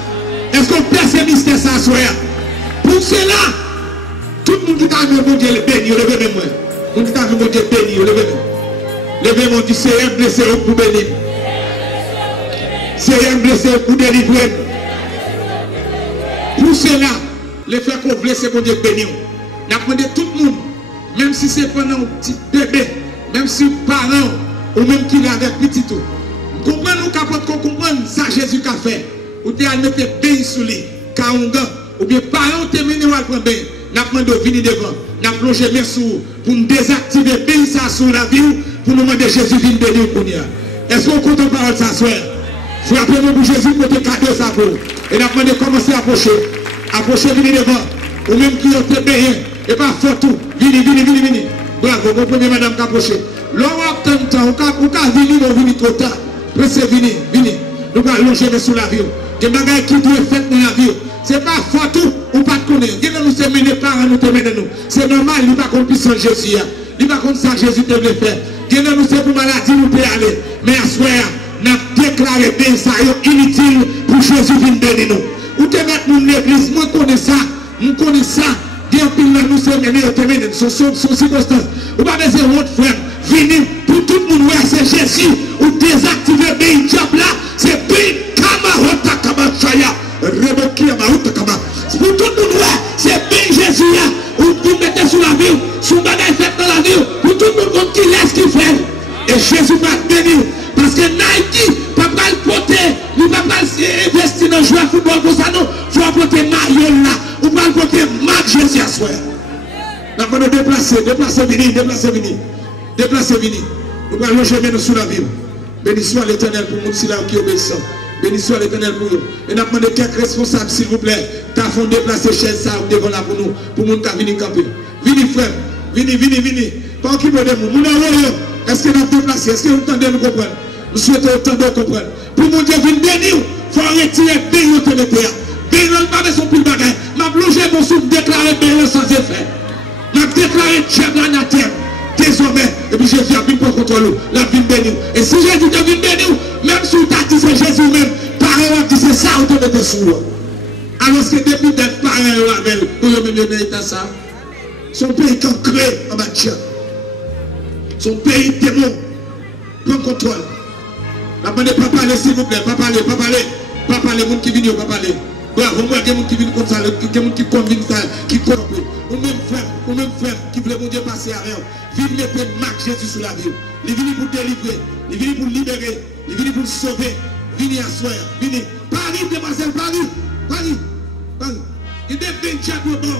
Est-ce qu'on perd ces mystères ça soir? Pour cela, tout le monde qui t'a vu mon Dieu le béni, levez moi. Tout le monde qui t'a vu mon Dieu béni, levez moi. Levez moi, dit c'est un blessé pour bénir. C'est un blessé pour délivrer. Pour cela, les frères qu'on voulait, c'est mon Dieu béni. Nous avons demandé tout le monde, même si c'est pendant un petit bébé, même si parent, ou même qu'il est avec petit tout. Comprenez nous capote qu'on comprenne ça Jésus qu'a fait. Ou t'es à mettre bain sous lui, kaongan, ou bien parent t'es mené à prendre bain. N'a pas de venir devant, n'a plongé mes sous pour me désactiver bain ça sur la vie pour nous demander Jésus vienne bénir pour nous. Est-ce qu'on compte en parole ça soeur? Frappez-moi pour Jésus pour te cadeau ça pour. Et n'a pas de commencer à approcher. Approcher, venir devant. Ou même qui ont été bénis. Et pas fort tout. Vini. Bravo, vous comprenez madame qui approche. L'homme a tant de temps, ou qu'à venir trop tard. Pressez, vini. Nous allons longer sous la vie. Des bagages qui doivent faire dans la vie. Ce n'est pas fort tout ou pas de connaître. Nous sommes menés par nous, nous. C'est normal, il n'y a pas qu'on puisse Jésus. Il n'y a pas comme ça Jésus te le faire. Nous sommes pour maladie, nous pouvons aller. Mais à ce moment, nous avons déclaré bien ça, inutile pour Jésus venir bénir nous. Ou te mettre nous l'église, moi connais ça, nous connais ça. Bien pile nous sommes menés, son circonstance. Ou pas besoin de votre frère, venir pour tout le monde, c'est Jésus. Ou désactiver bien diable là, c'est bien Kamarota Kamachaya. Pour tout le monde, c'est bien Jésus là. Ou vous mettez sous la vie, sous bagaille fait dans la vie, pour tout le monde qui laisse qui fait. Et Jésus va bénir. Parce que Nike, papa le porter, il va pas investir dans le joueur de football pour ça, non. Il faut porter maillot là, ou pas le porter Marc Jésus à soi. Nous allons déplacer, venir. Nous allons loger nous sous la vie. Béni soit l'Éternel pour nous, si là qui obéissant. Béni soit l'Éternel pour nous. Et nous demandons quelques responsables, s'il vous plaît. T'as fait déplacer chaise ça devant là pour nous. Pour nous venir camper. Venez frère. Venez. Pas qui peut de nous. Est-ce que nous avons déplacé? Est-ce que vous entendez nous comprendre? Nous souhaitons entendre comprendre. Pour mon Dieu venir bénir, il faut retirer bénir de l'État. Bénir pas de son plus bagage. M'a plongé mon souffle déclaré bénir sans effet. M'a déclaré diable à terre. Désormais, et puis Jésus a mis pour contrôler la vie bénie. Et si Jésus te vient bénir, même si tu as dit c'est Jésus même, pareil, dit c'est ça, on te met sous. Alors que depuis d'être pareil avec, pour le même état ça, son pays cancré en matière. Son pays démon, prend contrôle. La demande pas parler, s'il vous plaît, pas parler, les gens qui viennent, pas parler. Bravo, moi, il y a des gens qui viennent comme ça, il y a des gens qui conviennent ça, qui corrompent. Ou même frère, qui voulait mon Dieu passer à rien. Vive mettre Marc Jésus sur la vie. Il vient pour délivrer, il vient pour libérer, il vient pour sauver. Venez à soi, venez. Paris, demoiselle, Paris. Il y a des gens qui bon,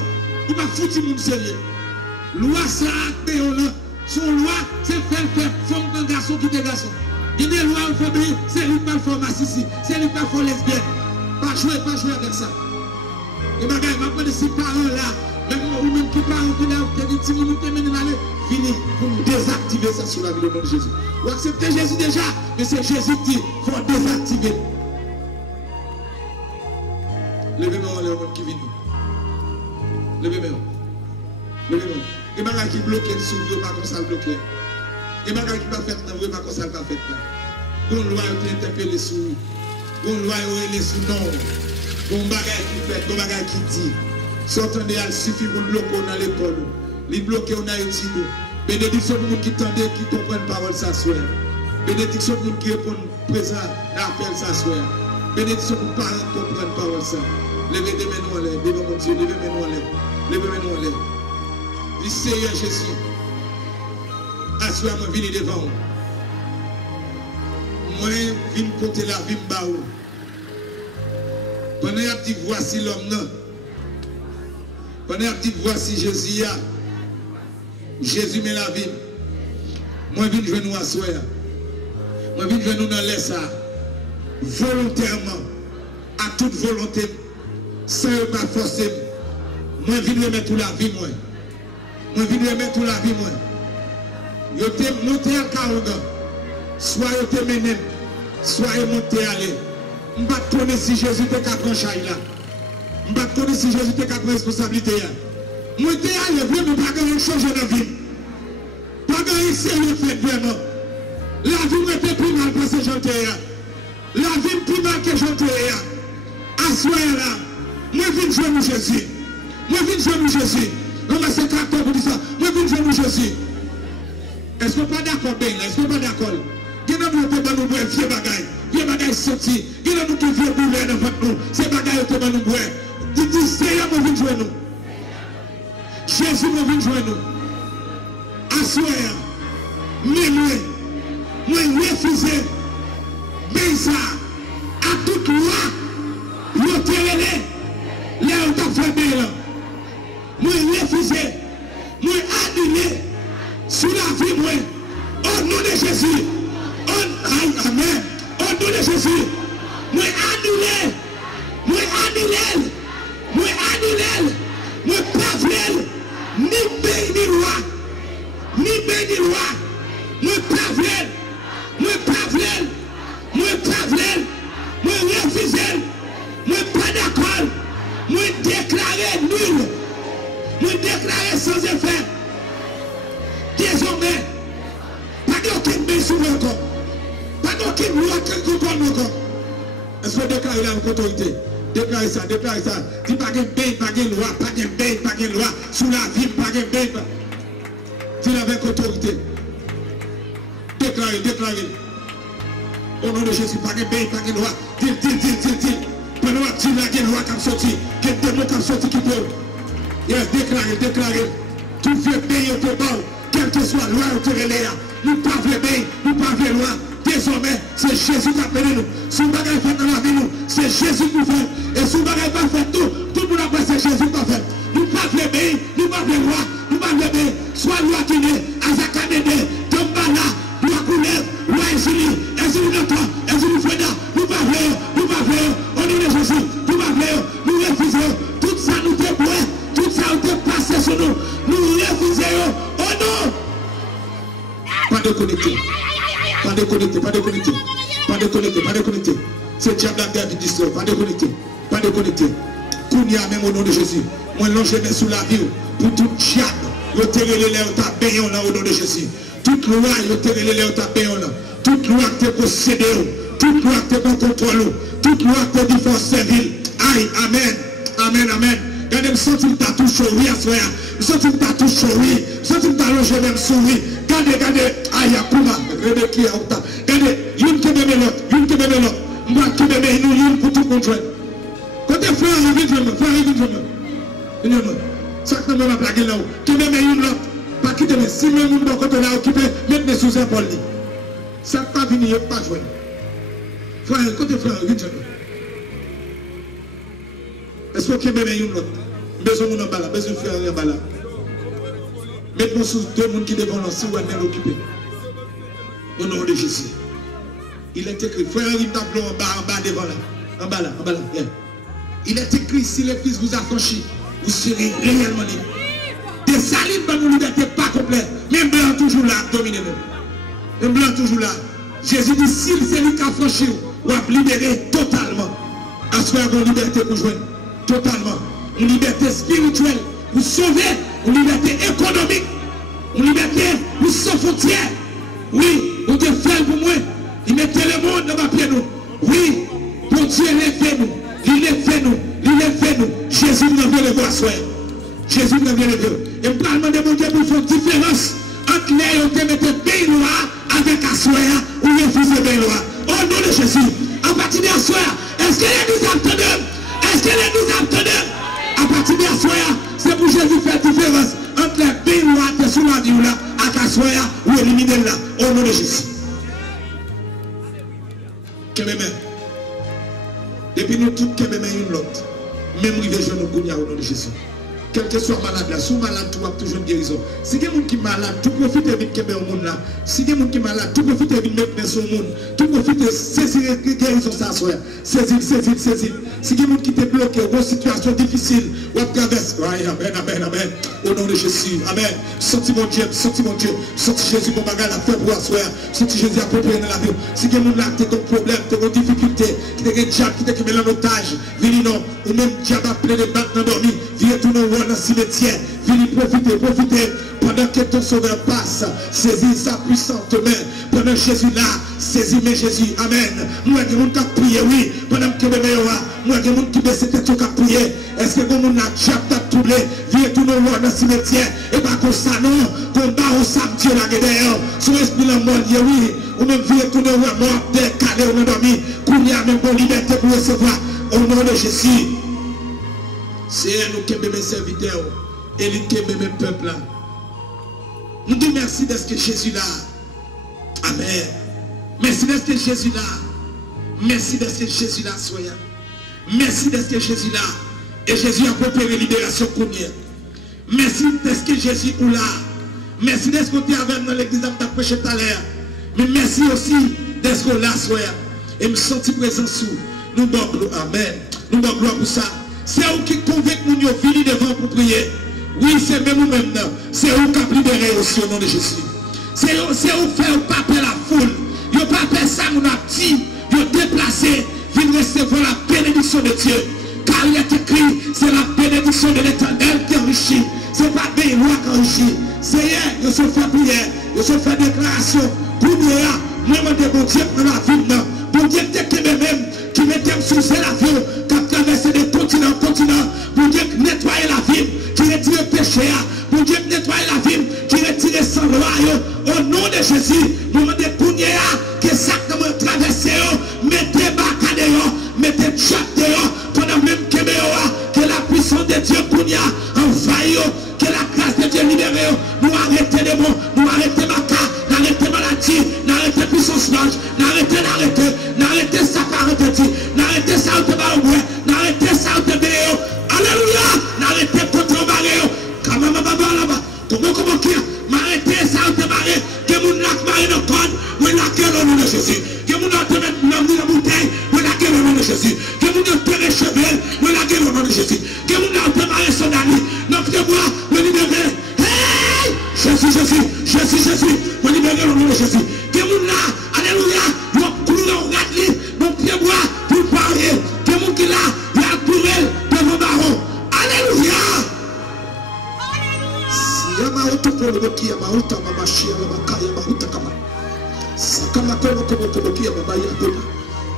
il va foutre mon sérieux. Loi ça, son loi, c'est faire femme d'un garçon qui est garçon. Il y a des lois en famille, c'est lui qui va faire massissi, c'est lui qui va faire lesbienne. Pas jouer avec ça. Et bagaille, je vais ces parents là, même qui parlent, qui ont dit 10 minutes, fini pour désactiver ça sur la vie de mon Jésus. Vous acceptez Jésus déjà, mais c'est Jésus qui dit qu'il faut désactiver. Levez-moi les gens qui viennent. Levez-moi. Et bagaille qui bloque sous vous, pas comme ça bloqué. Et bagaille qui va faire dans vous, pas comme ça va faire. Bon loi est interpellé sous. Bon loi est sous non. Bon bagaille qui fait, bon bagaille qui dit. S'entendez, il suffit pour le bloquer dans l'école. Les bloquer en Haïti. Bénédiction pour nous qui tendent, qui comprennent parole ça soit. Bénédiction pour nous qui répondent présent à l'appel ça soit. Bénédiction pour parents qui comprennent parole ça. Levez des mains en l'air, devant mon Dieu, levez mes mains en l'air. Levez mes mains en l'air. Dis Seigneur Jésus. Assois-moi, venez devant. Moi, je viens côté la vie m'baou. Pendant que je dis voici l'homme non. Pendant que je dis voici Jésus. Jésus met la vie. Moi, je viens nous asseoir. Moi, je viens nous dans l'air volontairement, à toute volonté, sans pas forcer. Moi, je viens remettre toute la vie. Moi, je viens remettre toute la vie. Moi, je t'ai monté à Kaouga. Soit je t'ai mené, soit je monté à aller. Je ne sais pas si Jésus te prend là. Je ne sais pas si Jésus te prend responsabilité. Moi, je suis allé vraiment pas grand chose dans la vie. Pas grand sérieux fait vraiment. La vie m'était plus mal que ce j'étais. La vie plus mal que j'étais. À soi là, moi je viens jouer Jésus. Moi je viens jouer Jésus. On va se tracter pour dire ça. Moi je viens jouer Jésus. Est-ce qu'on pas d'accord bien? Est-ce qu'on pas d'accord? Il y a nous qui nous boire vieux bagaille. Vieux bagaille sorti. Il y a nous qui vieux bouler dans votre nous. Ces bagailles qui nous boire. Dis Seigneur, moi viens jouer nous. Jésus, moi viens jouer nous. soir, moi refusé, mais ça, à toute loi, je te relais, là où tu as fait bien. Moi refusé, moi annulé, sous la vie, moi, au nom de Jésus, amen, au nom de Jésus, moi annulé, moi pas vrai, ni pays ni loi, moi pas vrai, moi refusé, moi pas d'accord, moi déclaré nul, moi déclaré sans effet. Désormais, pas d'aucune mesure encore, pas d'aucune loi qui comprend encore. Est-ce que vous déclarez là avec autorité? Déclarez ça. Dis pas de bain, pas de loi, pas de bain, pas de loi, sous la vie, pas de bain. Dis avec autorité. Déclarez. Au nom de Jésus, pas de bain, pas de loi. Dis. Pendant que tu as une loi qui a sorti, que des mots qui ont sorti qui peuvent. Déclarez. Tout fait bain au bas, quelle que soit la loi ou là. Nous ne pouvons pas bain, nous ne pouvons pas loi. Désormais, c'est Jésus qui a appelé nous. Si nous n'avons pas fait dans la vie, c'est Jésus qui fait. Et si nous n'avons pas fait tout le monde a fait, c'est Jésus qui a fait. Nous ne pouvons pas bain, nous ne pouvons pas loi, nous ne pouvons pas bain. Soit loi qui est, Azakanede, Tombala, loi Koulev, loi Ezili Notre, Ezili Freda, nous ne pouvons pas, au nom de Jésus, nous ne pouvons pas, nous refusons. Tout ça nous débrouille, tout ça nous dépasse sur nous. Nous refusons, oh non. Pas de connecter. Pas déconnecter. C'est diable la guerre qui distrait. Pas déconnecter. Kounia même au nom de Jésus. Moi, l'ange met sous la vie pour tout diable. Yo terre les lèvres ta béon là au nom de Jésus. Toute loi, yo terre les lèvres ta béon là. Toute loi qui te possédé, toute loi qui te contrôle, toute loi qui te dit faut servir. Aïe, amen. Regardez, me sens que tu touché, oui, à soi. Me sens que tu touché, oui. Me sens que tu logé même souris. Regardez, aïe, Akuma, Rebeki, Aouta. Regardez, une qui bébé l'autre. Moi qui bébé nous, une pour tout contrôler. Côté frère, vite, ça que nous avons plaqué là-haut. Qui bébé une l'autre. Pas quitter, mais si même nous, côté là, occupé, mettez sous un pôle. Ça pas venir, pas jouer. Frère, côté frère, vite, est-ce que vous avez une autre? Besoin de faire un bala. Mettez-moi sous deux personnes qui devant nous, si vous êtes occupé. Au nom de Jésus. Il est écrit, frère, il tableau en bas devant là. En bas là. Yeah. Il est écrit, si le Fils vous affranchit, vous serez réellement libre. Des salines dans nos libertés pas complètes. Même blanc toujours là, dominé même blanc toujours là. Jésus dit, si c'est lui qui a franchi, vous avez libéré totalement. À ce faire une liberté pour jouer. Totalement. Une liberté spirituelle pour sauver, une liberté économique, une liberté pour sans frontières. Oui, vous devez faire pour moi. Il mettait le monde dans ma pied nous. Oui, pour Dieu les fait nous. Il les fait nous. Jésus nous vient le voir soir. Jésus nous vient le voir. Et je parle de mon Dieu pour faire une différence entre les qui mettent bien loi avec Assoya ou refuser bien loi. Au nom de Jésus, à partir d'Assoya, est-ce que les nous entendons? À partir de Assoya, c'est pour Jésus faire différence entre les pays noirs de sous la vie là, à Assoya ou éliminer là, au nom de Jésus. Depuis nous tous, une l'autre. Même rive je nous au nom de Jésus. Quel que soit malade là, sous malade, tu as toujours une guérison. Si il y a des gens qui sont malades, tu profites de vite au monde là. Si il y a des gens qui sont malades, tu profites de vite mettre au monde. Tu profites de saisir la guérison ça soit. Saisir. Si il y a des gens qui sont bloqués, une situation difficile, ou à traverser. Amen. Au nom de Jésus. Amen. Sorti mon Dieu. Sorti Jésus pour bagarre la faire pour asseoir. Sorti Jésus approprié dans la vie. Si il y a des gens là qui ont des problèmes, qui ont des difficultés, qui ont des diables, qui ont mis en otage, venez non, ou même diable a plein de battes dans dormi, viens tout dans le cimetière, venez profiter. Pendant que ton sauveur passe, saisis sa puissante main. Pendant Jésus là, saisis mes Jésus. Amen. Moi, il y a des gens qui prié, oui. Pendant que bébé moi, il y a des gens qui baissent tête qui prié. Est-ce que vous avez chapta tourné, viens tout dans le cimetière, et pas comme ça, non, qu'on bat au samedi là derrière. Son esprit la mort, oui. Ou même viens tout dans le mort, décalé, on a dormi. Qu'on y a même pour liberté pour recevoir. Au nom de Jésus. C'est nous qui aimons mes serviteurs, et nous qui aimons mes peuples là. Nous disons merci d'être que Jésus là. Amen. Merci d'être que Jésus là. Merci d'être que Jésus là, soyez. Merci d'être que Jésus là. Et Jésus a préparé libération pour nous. Merci d'être que Jésus est là. Merci d'être que tu es avec nous dans l'église qui t'a prêché tout à l'heure. Mais merci aussi d'être que là, soyez. Et me sentir présent sous. Nous bon gloire. Amen. Nous bon gloire pour ça. C'est vous qui convainc nous de venir devant pour prier. Oui, c'est même nous-mêmes. C'est vous qui avez libéré aussi au nom de Jésus. C'est vous qui faites pas peur la foule. Vous pas peur ça, mon petit. Vous déplacez. Venez recevoir la bénédiction de Dieu. Car il est écrit, c'est la bénédiction de l'Éternel qui enrichit. Ce n'est pas des lois qui enrichit. C'est hier, je se fait prière, je se fait déclaration. Pour nous, moi, je bon Dieu dans la vie. Pour Dieu qui même, qui mettait sous l'avion, qui a traversé des continents, pour Dieu nettoyer la vie, qui retire le péché, pour Dieu nettoyer la vie, qui retire sans loi. Au nom de Jésus, nous demandons que ça comme traverser, mettez baka dehors, mettez chat dehors, pendant même que la puissance de Dieu envahit, que la grâce de Dieu libère, nous arrêtons les mots, nous arrêtons baka, nous arrêtons maladie, nous arrêtons puissance l'ange, nous arrêtons ça par arrêter, nous arrêtons ça au tabac, nous arrêtons ça au tabac, alléluia, nous arrêtons contre le barreau, comment qui m'arrêter ça au tabac, que mon lac marine au code, nous laquelle au nom de Jésus, que mon lac mettre la bouteille, nous laquelle au nom de Jésus, que mon lac terre chevel, nous laquelle au nom de Jésus, que mon lac préparer son ami, notre moi, me libérer, hey, Jésus, me libérer au nom de Jésus, que mon lac, alléluia, nous coulons au radli, mon pied bois, pour parler, que mon qui là, il a touré devant baron, alléluia. Yamaoto koloboki yamaota mamashia lamakaya mahuta kama sakama kolo kia babaya koma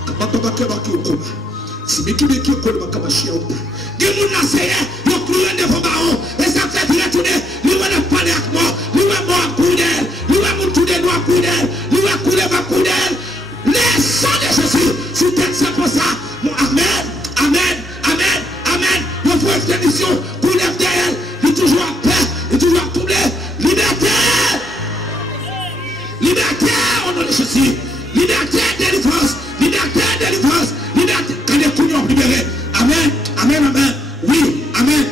kama babake bakiyokoma simikibiki kolo makamashia uta gemuna seye yo kluye devant baron et ça fait retourner lui va ne parler avec moi lui va moi coudel lui va mon tout de noir coudel lui va couler ma coudel les sang de Jésus c'est peut-être pour ça mon amen notre expédition pour lève derrière il est toujours en paix il est toujours troublé liberté au nom de Jésus liberté délivrance quand les couillons libérés amen oui amen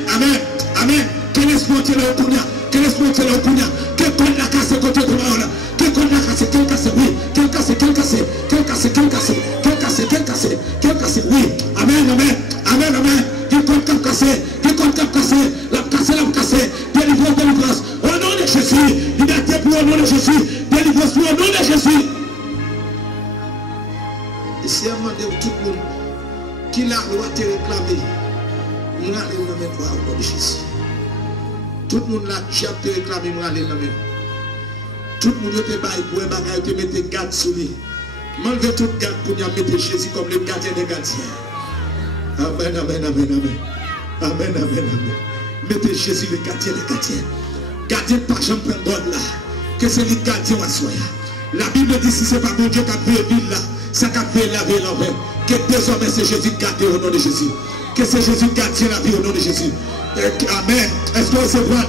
quel espoir tu es au Kounia quel qu'on a cassé côté de moi quel qu'on a cassé quel cassé oui quel cassé oui amen quel qu'on a cassé la cassé délivrance au nom de Jésus liberté pour au nom de Jésus délivrance pour au nom de Jésus. Et si à demander tout le monde qui la loi te réclamer il a le même droit au nom de Jésus. Tout le monde là qui a te réclamer il a le même. Tout le monde te baille pour un bagage te mettre garde sur lui. M'enlever tout garde pour y mettre Jésus comme le gardien des gardiens. Amen. Mettez Jésus le gardien des gardiens. Gardien pas jamais prendre bonne là. Que c'est le gardien à soi. La Bible dit si ce n'est pas bon Dieu qui a fait ville là, ça qui a fait la vie l'envers. Que désormais c'est Jésus gardé au nom de Jésus. Que c'est Jésus gardien la vie au nom de Jésus. Amen. Est-ce que c'est vrai?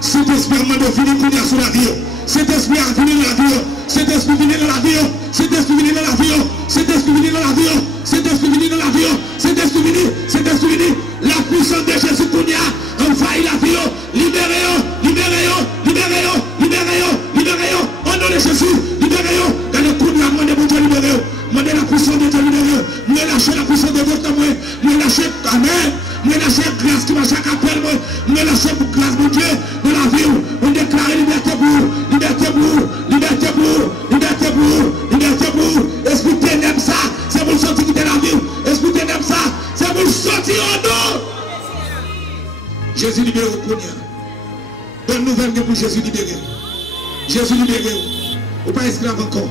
Cet esprit a demandé de finir sur la vie. Cet esprit a fini dans la vie. Cet esprit venu dans la vie. Cet esprit venu dans la vie. Cet esprit venu dans la vie. Cet esprit venu dans la vie. Cet esprit venu. La puissance de Jésus Kounia envahit la vie. Libérez-vous. Au nom de Jésus. Libérez-vous. Dans le Kounia, moi de mon Dieu, libérez-vous. Moi de la puissance de Dieu, libérez-vous. Moi lâchez la puissance de votre moi. Moi lâchez. Amen. Moi lâchez grâce qui m'a chaque appel. Moi lâchez pour grâce mon Dieu. Dans la vie, on déclare liberté pour. Esprit ténèbres ça, c'est pour sortir de la vie. Esprit ténèbres ça, c'est pour sortir au nom. Jésus libéré au Kounia. Bonne nouvelle pour Jésus libéré. Jésus libéré. Ou pas esclave encore.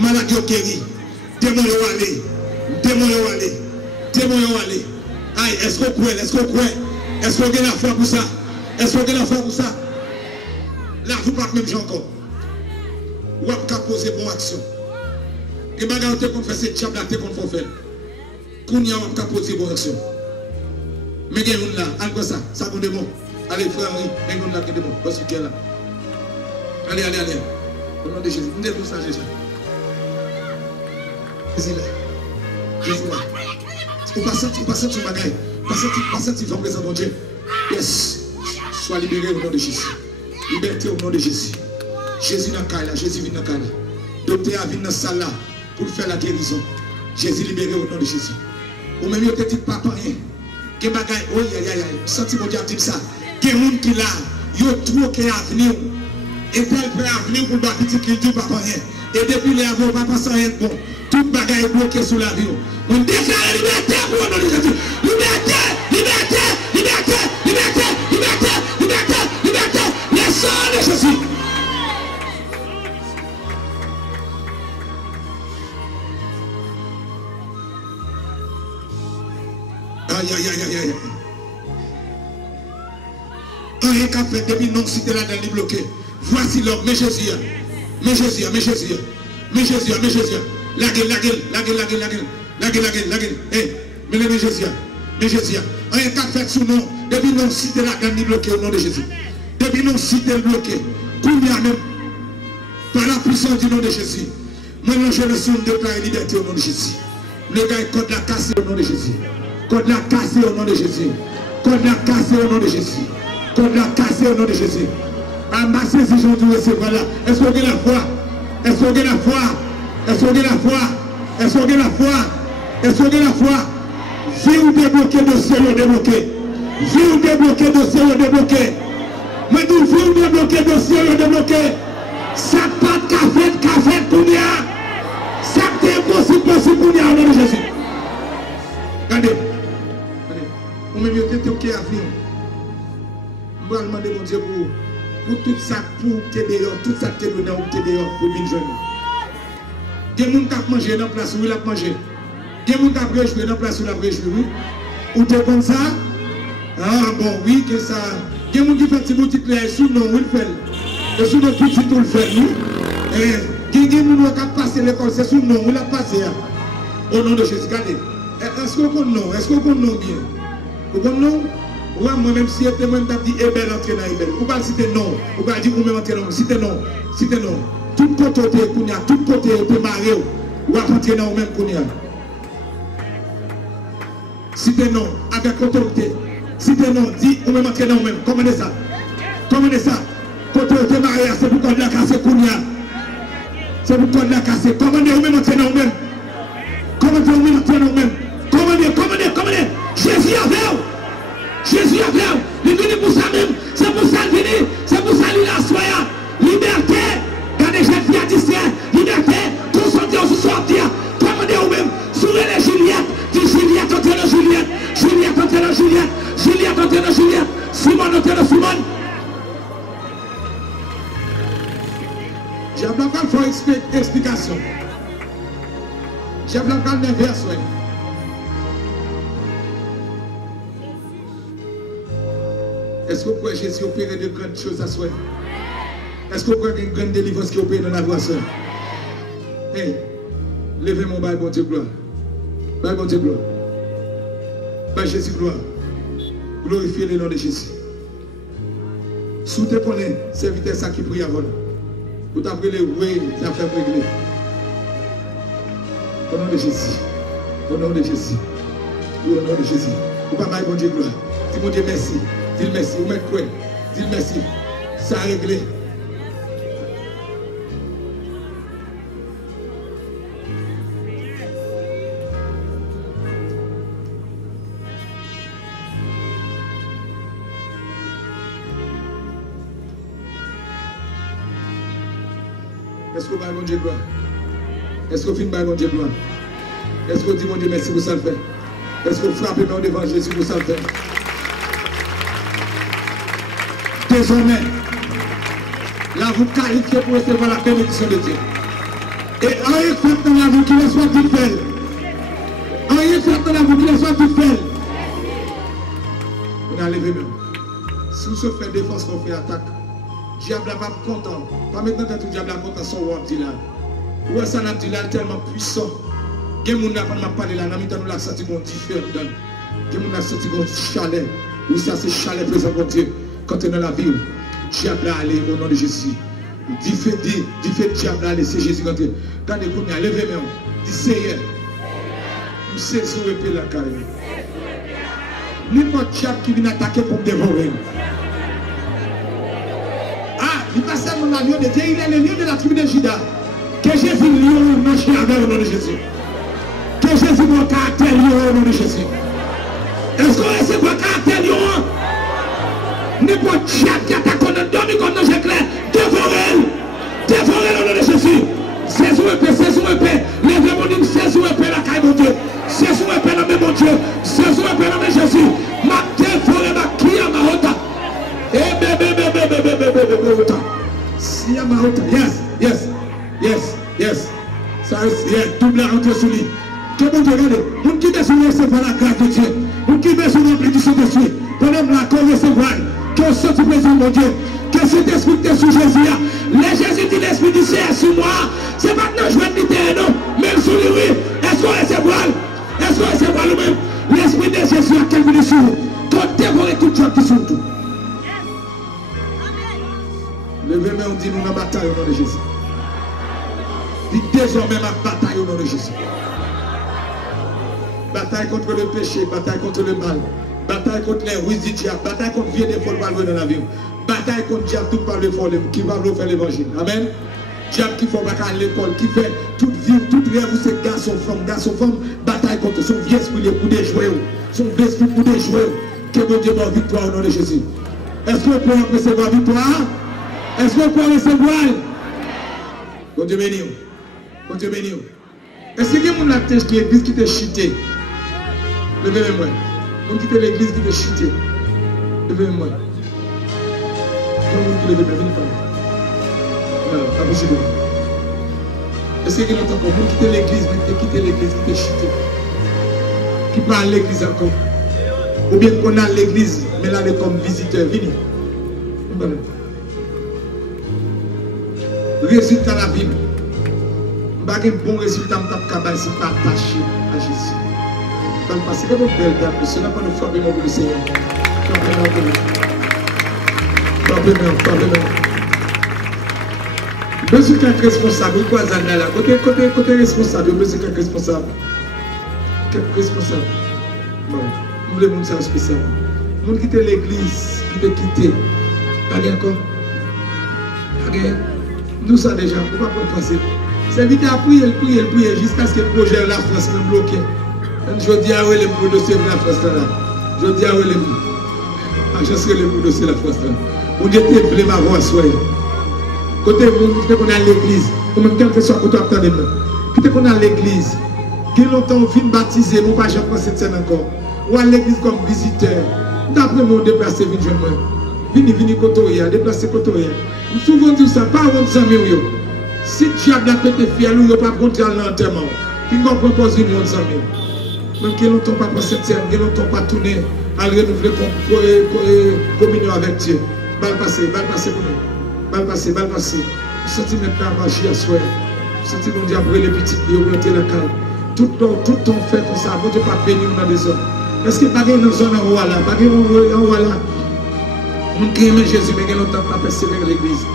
Maladie au guéri. Démon yo aller. Aïe, est-ce qu'on croit? Est-ce qu'on a la foi pour ça? Là, vous parlez même encore. Ou avez poser bonne action. Et bagarre qu'on fait, c'est diable qu'on fait faire. Qu'on y a poser bonne action. Mais il y a une là, encore ça compte bon. Allez, frère Henri, il y a une là qui est bon. Parce qu'il est là. Allez. Au nom de Jésus. Vous êtes tous ça, Jésus. Jésus là. Vous passez sur le bagaille. Passez sur le présent de Dieu. Yes. Sois libéré au nom de Jésus. Liberté au nom de Jésus. Jésus dans la Jésus vient dans la docteur vient dans la salle là pour faire la guérison. Jésus libéré au nom de Jésus. Ou même vous te dites papa rien. Que bagaille, oh senti mon Dieu dit ça. Que monde qui là, yo trop qui avenir. Et tel peut avenir pour le petit qui dit papa rien. Et depuis les avons papa sans rien bon. Tout bagaille est bloqué sous la vie. On déclare liberté pour le nom de Jésus. Liberté. Le sang de Jésus. Aïe. Un qu'a fait depuis non si tu là dans les bloqués. Voici l'homme, mais Jésus. La gueule. Mais Jésus. Un qu'a fait sous nom. Depuis non si tu là dans les bloqués au nom de Jésus. Depuis non si tu es bloqué. Combien même par la puissance du nom de Jésus. Maintenant je le sonne de la liberté au nom de Jésus. Le gars code la casse au nom de Jésus. Code la casse au nom de Jésus. Code la casse au nom de Jésus. Code la casse au nom de Jésus. Amassez si j'en dois recevoir là. Est-ce qu'on a la foi? Est-ce qu'on a la foi? Est-ce qu'on a la foi? Est-ce qu'on a la foi? Est-ce qu'on a la foi? Vie ou débloquer dossier ou débloquer. Vie ou débloquer dossier ou débloquer. Mais du vie ou débloquer dossier ou débloquer. Ça pas de café pour nous. Ça c'est impossible pour nous au nom de Jésus. Regardez. On met mieux que qui a venir. Je vais demander mon Dieu pour tout ça, pour t'aider dehors, tout ça que tu es dehors pour venir jeune. Il y a des gens qui ont mangé dans la place où il a mangé. Il y a des gens qui ont réjoui dans la place où il a réjoui. Ou tu es comme ça? Ah bon, oui, que ça. Il y a des gens qui font des boutiques là, sous nom, où il fait. Et sous nom, tout de suite, il fait. Il y a des gens qui ont passé l'école, c'est sous nom, où il a passé. Au nom de Jésus, regardez. Est-ce qu'on connaît non? Est-ce qu'on connaît non bien? Vous connaissez non? Moi-même, si j'étais moi, je dis Ebel entrer dans Ebel. Ou pas citer non. Ou pas dire vous-même entrer dans citer non. Citer non. Tout côté Kounia, tout côté peut marrer. Ou à entrer dans vous-même Kounia. Citer non. Avec autorité. Citer non. Dis vous-même entrer dans vous-même. Commandez ça. Commandez ça. Côté peut marrer, c'est pour qu'on la casse Kounia. C'est pour qu'on la casse. Commandez vous-même entrer dans vous-même. Commandez vous-même entrer dans vous-même. Commandez. Jésus a fait. Jésus a fait, il vient pour ça même, c'est pour ça qu'il vient, c'est pour ça qu'il a soya. Liberté, quand les jeunes filles à distrait, liberté, tout sortir, tout sortir, commandez vous-même, sourez les Juliette, dis Juliette, entrer dans Juliette, Juliette, entrer dans Juliette, Juliette, entrer dans Juliette, Simon, entrer dans Simon. J'ai besoin de faire explication. J'ai besoin de faire une version. Est-ce que vous pouvez Jésus opérer de grandes choses à soi? Est-ce que vous pouvez une grande délivrance qui opère dans la voie sœur? Hey, levez mon bail, bon Dieu gloire. Bail, bon Dieu gloire. Bail Jésus gloire. Glorifiez le nom de Jésus. Sous tes connais, serviteur ça qui prie avant. Vous t'appelez oui, ça fait régler. Au nom de Jésus. Au nom de Jésus. Au nom de Jésus. Vous pas bail, bon Dieu gloire. Dis mon Dieu merci. Dis merci, vous mettez quoi? Dis merci. Ça a réglé. Est-ce que vous avez bon Dieu gloire? Est-ce que vous finissez par bon Dieu gloire? Est-ce que vous dites mon Dieu merci pour ça le faire? Est-ce que vous frappez main devant Jésus pour ça le faire? Désormais, là vous qualifiez pour recevoir la bénédiction de Dieu. Et rien fait dans la vie qui le soit tout fait. Rien fait dans la vie qui le soit tout fait. On a levé même. Si on se fait défense, on fait attaque. Diable n'est pas content. Pas maintenant que tout diable est content, son roi dit là. Ou ça n'a dit là tellement puissant. Il y a des gens qui parlé là, nous avons senti mon différent. Qui m'a senti comme chalet. Oui, ça c'est chalet présent pour Dieu. Quand tu es dans la vie, diable a allé au nom de Jésus. Dis fait diable a allé, c'est Jésus quand tu es. Quand tu es levé même. Dis Seigneur. Nous saisissons épée la carrière. N'importe diable qui vient attaquer pour me dévorer. Ah, il passe à mon lion de Dieu, il est le lion de la tribu de Juda. Que Jésus lion marche avec au nom de Jésus. Que Jésus mon caractère lion au nom de Jésus. Est-ce que c'est quoi caractère lion? N'importe diable qui attaque on a dormi comme nous j'éclaire. Dévorer au nom de Jésus. C'est où épée. Lève mon nom, c'est où épée la caille mon Dieu. C'est où épée la main mon Dieu. C'est où épée la main Jésus. Ma dévorer ma qui a ma hota. Eh bébé. Si a ma hota. Yes. Ça c'est double rentrée sur lui. Que bon Dieu regarde. Vous qui êtes sur recevoir la grâce de Dieu. Vous qui êtes sur l'empli du Saint-Esprit. Pendant la qu'on recevoir. Que ce qui plaisir mon Dieu. Que cet esprit est sur Jésus. Les Jésus dit l'esprit du Seigneur sur moi. C'est maintenant je vais dire non. Même sur lui, oui. Est-ce qu'on recevoir? Est-ce qu'on recevoir lui-même? L'esprit de Jésus a quel venu sur vous. Quand dévorer tout job qui sont tout. Levez-moi, on dit nous dans la bataille au nom de Jésus. Dit désormais ma bataille au nom de Jésus. Bataille contre le péché, bataille contre le mal. Bataille contre les ruses du diable, bataille contre vieux des folles malveillants dans la vie. Bataille contre le diable, tout par le fort, qui va vous faire l'évangile. Amen. Diable qui fait pas à l'école, qui fait toute vie, toute rêve, c'est garçon, femme, bataille contre son vieux esprit pour déjouer, son vieux esprit pour déjouer. Que bon Dieu donne victoire au nom de Jésus. Est-ce que vous pouvez recevoir victoire? Est-ce que vous pouvez recevoir? Bon Dieu béni. Bon Dieu béni. Est-ce que vous avez qui l'église qui t'a chuté? Levez-moi. On quitte l'église qui t'a chuté. Levez-moi. Quand vous qui levez, venez pas. Non, pas possible. Est-ce que vous avez encore? Vous quittez l'église, mais quittez l'église qui t'a chuté. Qui parle à l'église encore? Ou bien qu'on a l'église, mais là, comme visiteur. Venez. Résultat de la Bible. Pas un bon résultat, c'est pas attaché à Jésus. Parce que votre belle dame, cela pas nous frapper pour le Seigneur. Frappez-moi. Monsieur qui est responsable, quoi, Zana, côté responsable, monsieur qui est responsable. Quel responsable? Bon, vous voulez monde ça spécial. Monde qui était l'église, qui t'a quitté. Pas encore. Nous ça déjà, on va pas passer. C'est vite à prier jusqu'à ce que le projet de la France soit bloqué. Je dis à les mots dossier de la France là. Je dis à les mots. Je serai les mots dossier de la France là. On dit que tu ma voix soit. Côté qu'on a l'église, ou même quel que soit côté attendez moi. Côté qu'on a l'église, qui longtemps fin baptisé, nous pas jamais pensé cette scène encore. Ou à l'église comme visiteur. D'après mon déplacé vite je moi. Vini côté déplacer côté. Souvent dit ça pas on s'en mieux. Si diable a pété fier, il n'y a pas contre l'enterrement. Puis on propose une autre ami. Même qu'il n'entend pas pour cette scène, qu'il n'entend pas tourner à renouveler communion avec Dieu. Balle passé pour nous. Balle passé. Vous sentez maintenant marcher à soi. Vous sentez mon diable les petits, il augmenter la calme. Tout ton fait comme ça, vous ne pas bénir dans des hommes. Est-ce que pas une zone en haut là? Pas une en haut là? Nous qui aimons Jésus, mais qui n'entend pas persévérer l'église.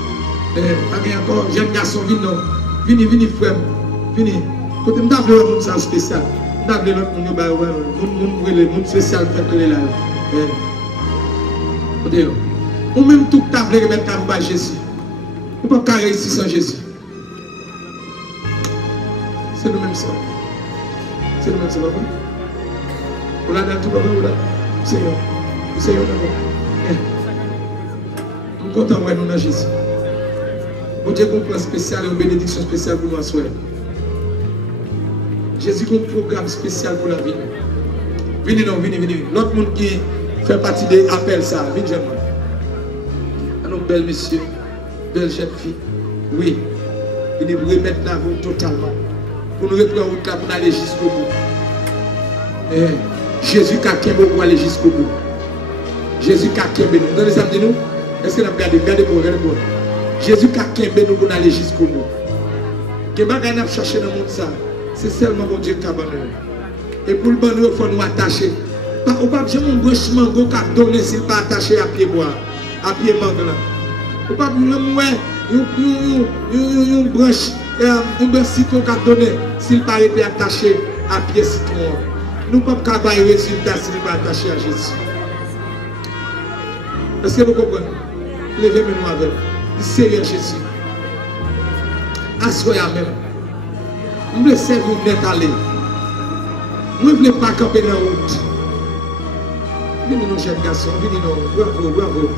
Encore, jeune garçon, vini frère, vini. Côté me d'abord un monde ça spécial. D'abord le monde spécial fait que là. Côté ou même tout table remettre à Jésus. On peut pas réussir sans Jésus. C'est le même ça. C'est le même ça, papa. On l'a dans tout papa ou là. Seigneur d'abord. Nous comptons voir nous dans Jésus. Bon Dieu, un plan spécial et une bénédiction spéciale pour nous à soi. Jésus a un programme spécial pour la vie. Venez. L'autre monde qui fait partie des appels, ça, venez jeune. Alors, belle monsieur, belle jeune fille. Oui. Venez vous remettre la route totalement. Pour nous reprendre route là pour aller jusqu'au bout. Jésus a qu'un pour aller jusqu'au bout. Jésus a qu'un béni. Dans les âmes de nous, est-ce que vous avez regardé pour Jésus a qu'un nous pour aller jusqu'au bout. Que nous avons cherché dans le monde ça, c'est seulement mon Dieu qui a abandonné. Et pour le bonheur, il faut nous attacher. Ou pas jamais un branche mango qui a donné s'il pas attaché à pied bois, à pied mangue là. Ou pas même une branche citron qui a donné s'il pas été attaché à pied citron. Nous ne pouvons pas avoir résultat s'il pas attaché à Jésus. Est-ce que vous comprenez? Levez-moi avec. Seigneur Jésus. Assoyez même. Je veux servir net aller. Je ne veux pas camper dans la route. Venez nos jeunes garçons, venez nous. Bravo, bravo.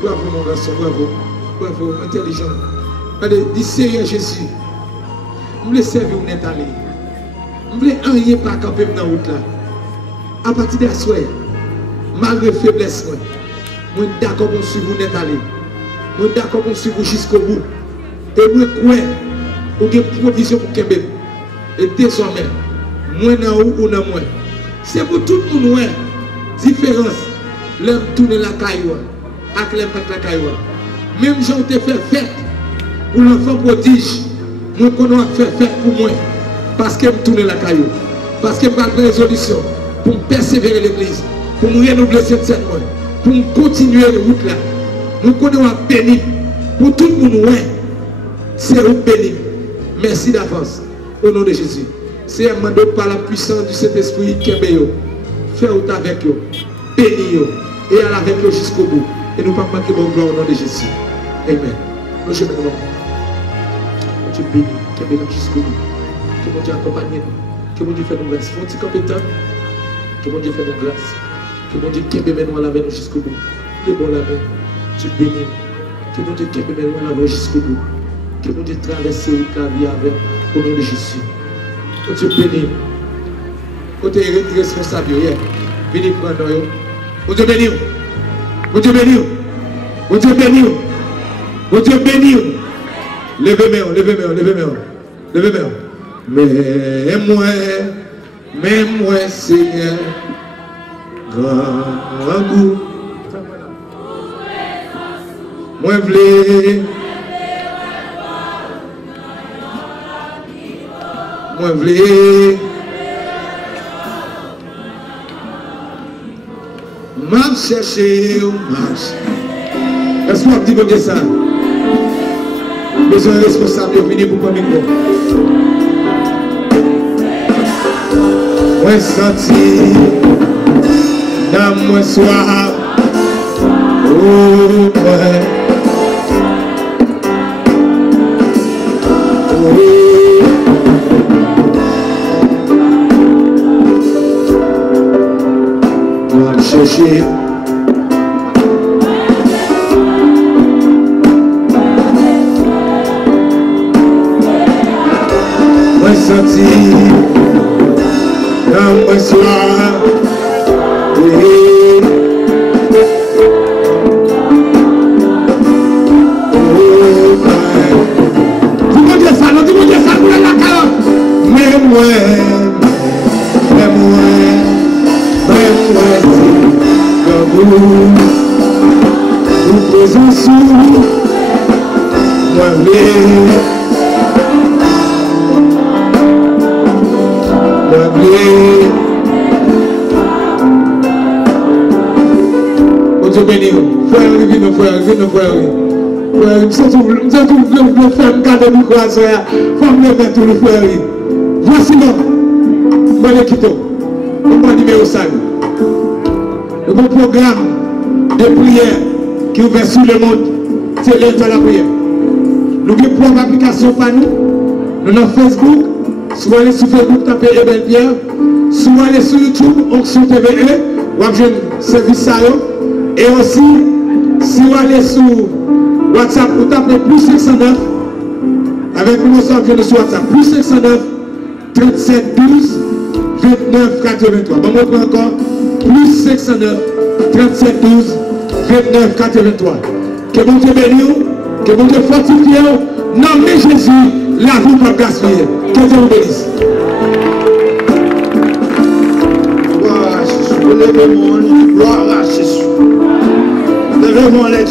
Bravo mon garçon, bravo. Bravo, intelligent. Allez, dis Seigneur Jésus. Je veux servir net aller. Je veux rien pas camper dans la route là. À partir de ce malgré faiblesse, je suis d'accord pour suivre net aller. Je suis d'accord pour suivre jusqu'au bout. Et je crois pour une provision pour Kembe. Et désormais, moi dans ou dans moi. C'est pour tout le monde, ouais. Différence. L'homme tourne la caillou. Avec l'homme pas la caillou. Même si on te fait fête pour l'enfant prodige, moi qu'on a fait fête pour moi. Parce que je tourne la caillou. Parce que je prends une résolution pour persévérer l'église. Pour me renouveler cette mois. Pour continuer la route là. Nous connaissons béni. Pour tout le monde, ouais. C'est un béni. Merci d'avance. Au nom de Jésus. C'est un mandat par la puissance du Saint-Esprit qui est meilleur. Fais-le avec eux. Bénis-eux. Et allez avec eux jusqu'au bout. Et nous ne pas manquer mon gloire au nom de Jésus. Amen. Nous je me demande. Que Dieu bénisse. Que Dieu bénisse jusqu'au bout. Que mon Dieu accompagne nous. Que mon Dieu fait nous grâce. Faut-il compétent? Que mon Dieu fait nous grâce. Que mon Dieu bénisse nous avec nous jusqu'au bout. Que bon la main. Dieu bénisse. Que mon Dieu bénisse nous avec nous jusqu'au bout. Que mon Dieu traverse la vie avec au nom de Jésus. Que Dieu bénisse. Côté responsable, venez prendre nous. Mon Dieu bénisse. Mon Dieu bénisse. Mon Dieu bénisse. Mon Dieu bénisse. Levez-moi, levez-moi, levez-moi. Levez-moi. Mais moi, Seigneur, grand goût. Moi, v'lais. Moi, v'lais. M'a cherché ou marche. Est-ce qu'on dit comme ça? Besoin de responsable, venez pour prendre micro. Moi senti dans mon soir. Oh ouais. M'a cherché. Senti dans mon soir. Dis-moi Dieu ça, vous la carotte. Mais moi, vous présent sous moi, oh Dieu béni, frère, viens frère. C'est tout le frère, garde le croiseur, femme le mettre tout le frère. Voici moi, moi le quitte, mon numéro 5. Le bon programme de prière qui est ouvert sur le monde, c'est l'état de la prière. Nous avons une application par nous, nous avons Facebook. Soit aller sur Facebook, tapez Ebel Pierre. Soit aller sur YouTube, Onction TVE, ou avez un service ça. Et aussi, si vous allez sur WhatsApp, vous tapez plus 509. Avec nous, nous sommes sur WhatsApp. Plus 509 37 12 29 83. Bon, on encore. Plus 509 37 12 29 83. Que bon Dieu bénisse, que bon Dieu fortifie. Non, mais Jésus, la vie va gaspiller. Que Dieu vous bénisse. Gloire à Jésus. Levez-moi, gloire à Jésus. Levez-moi les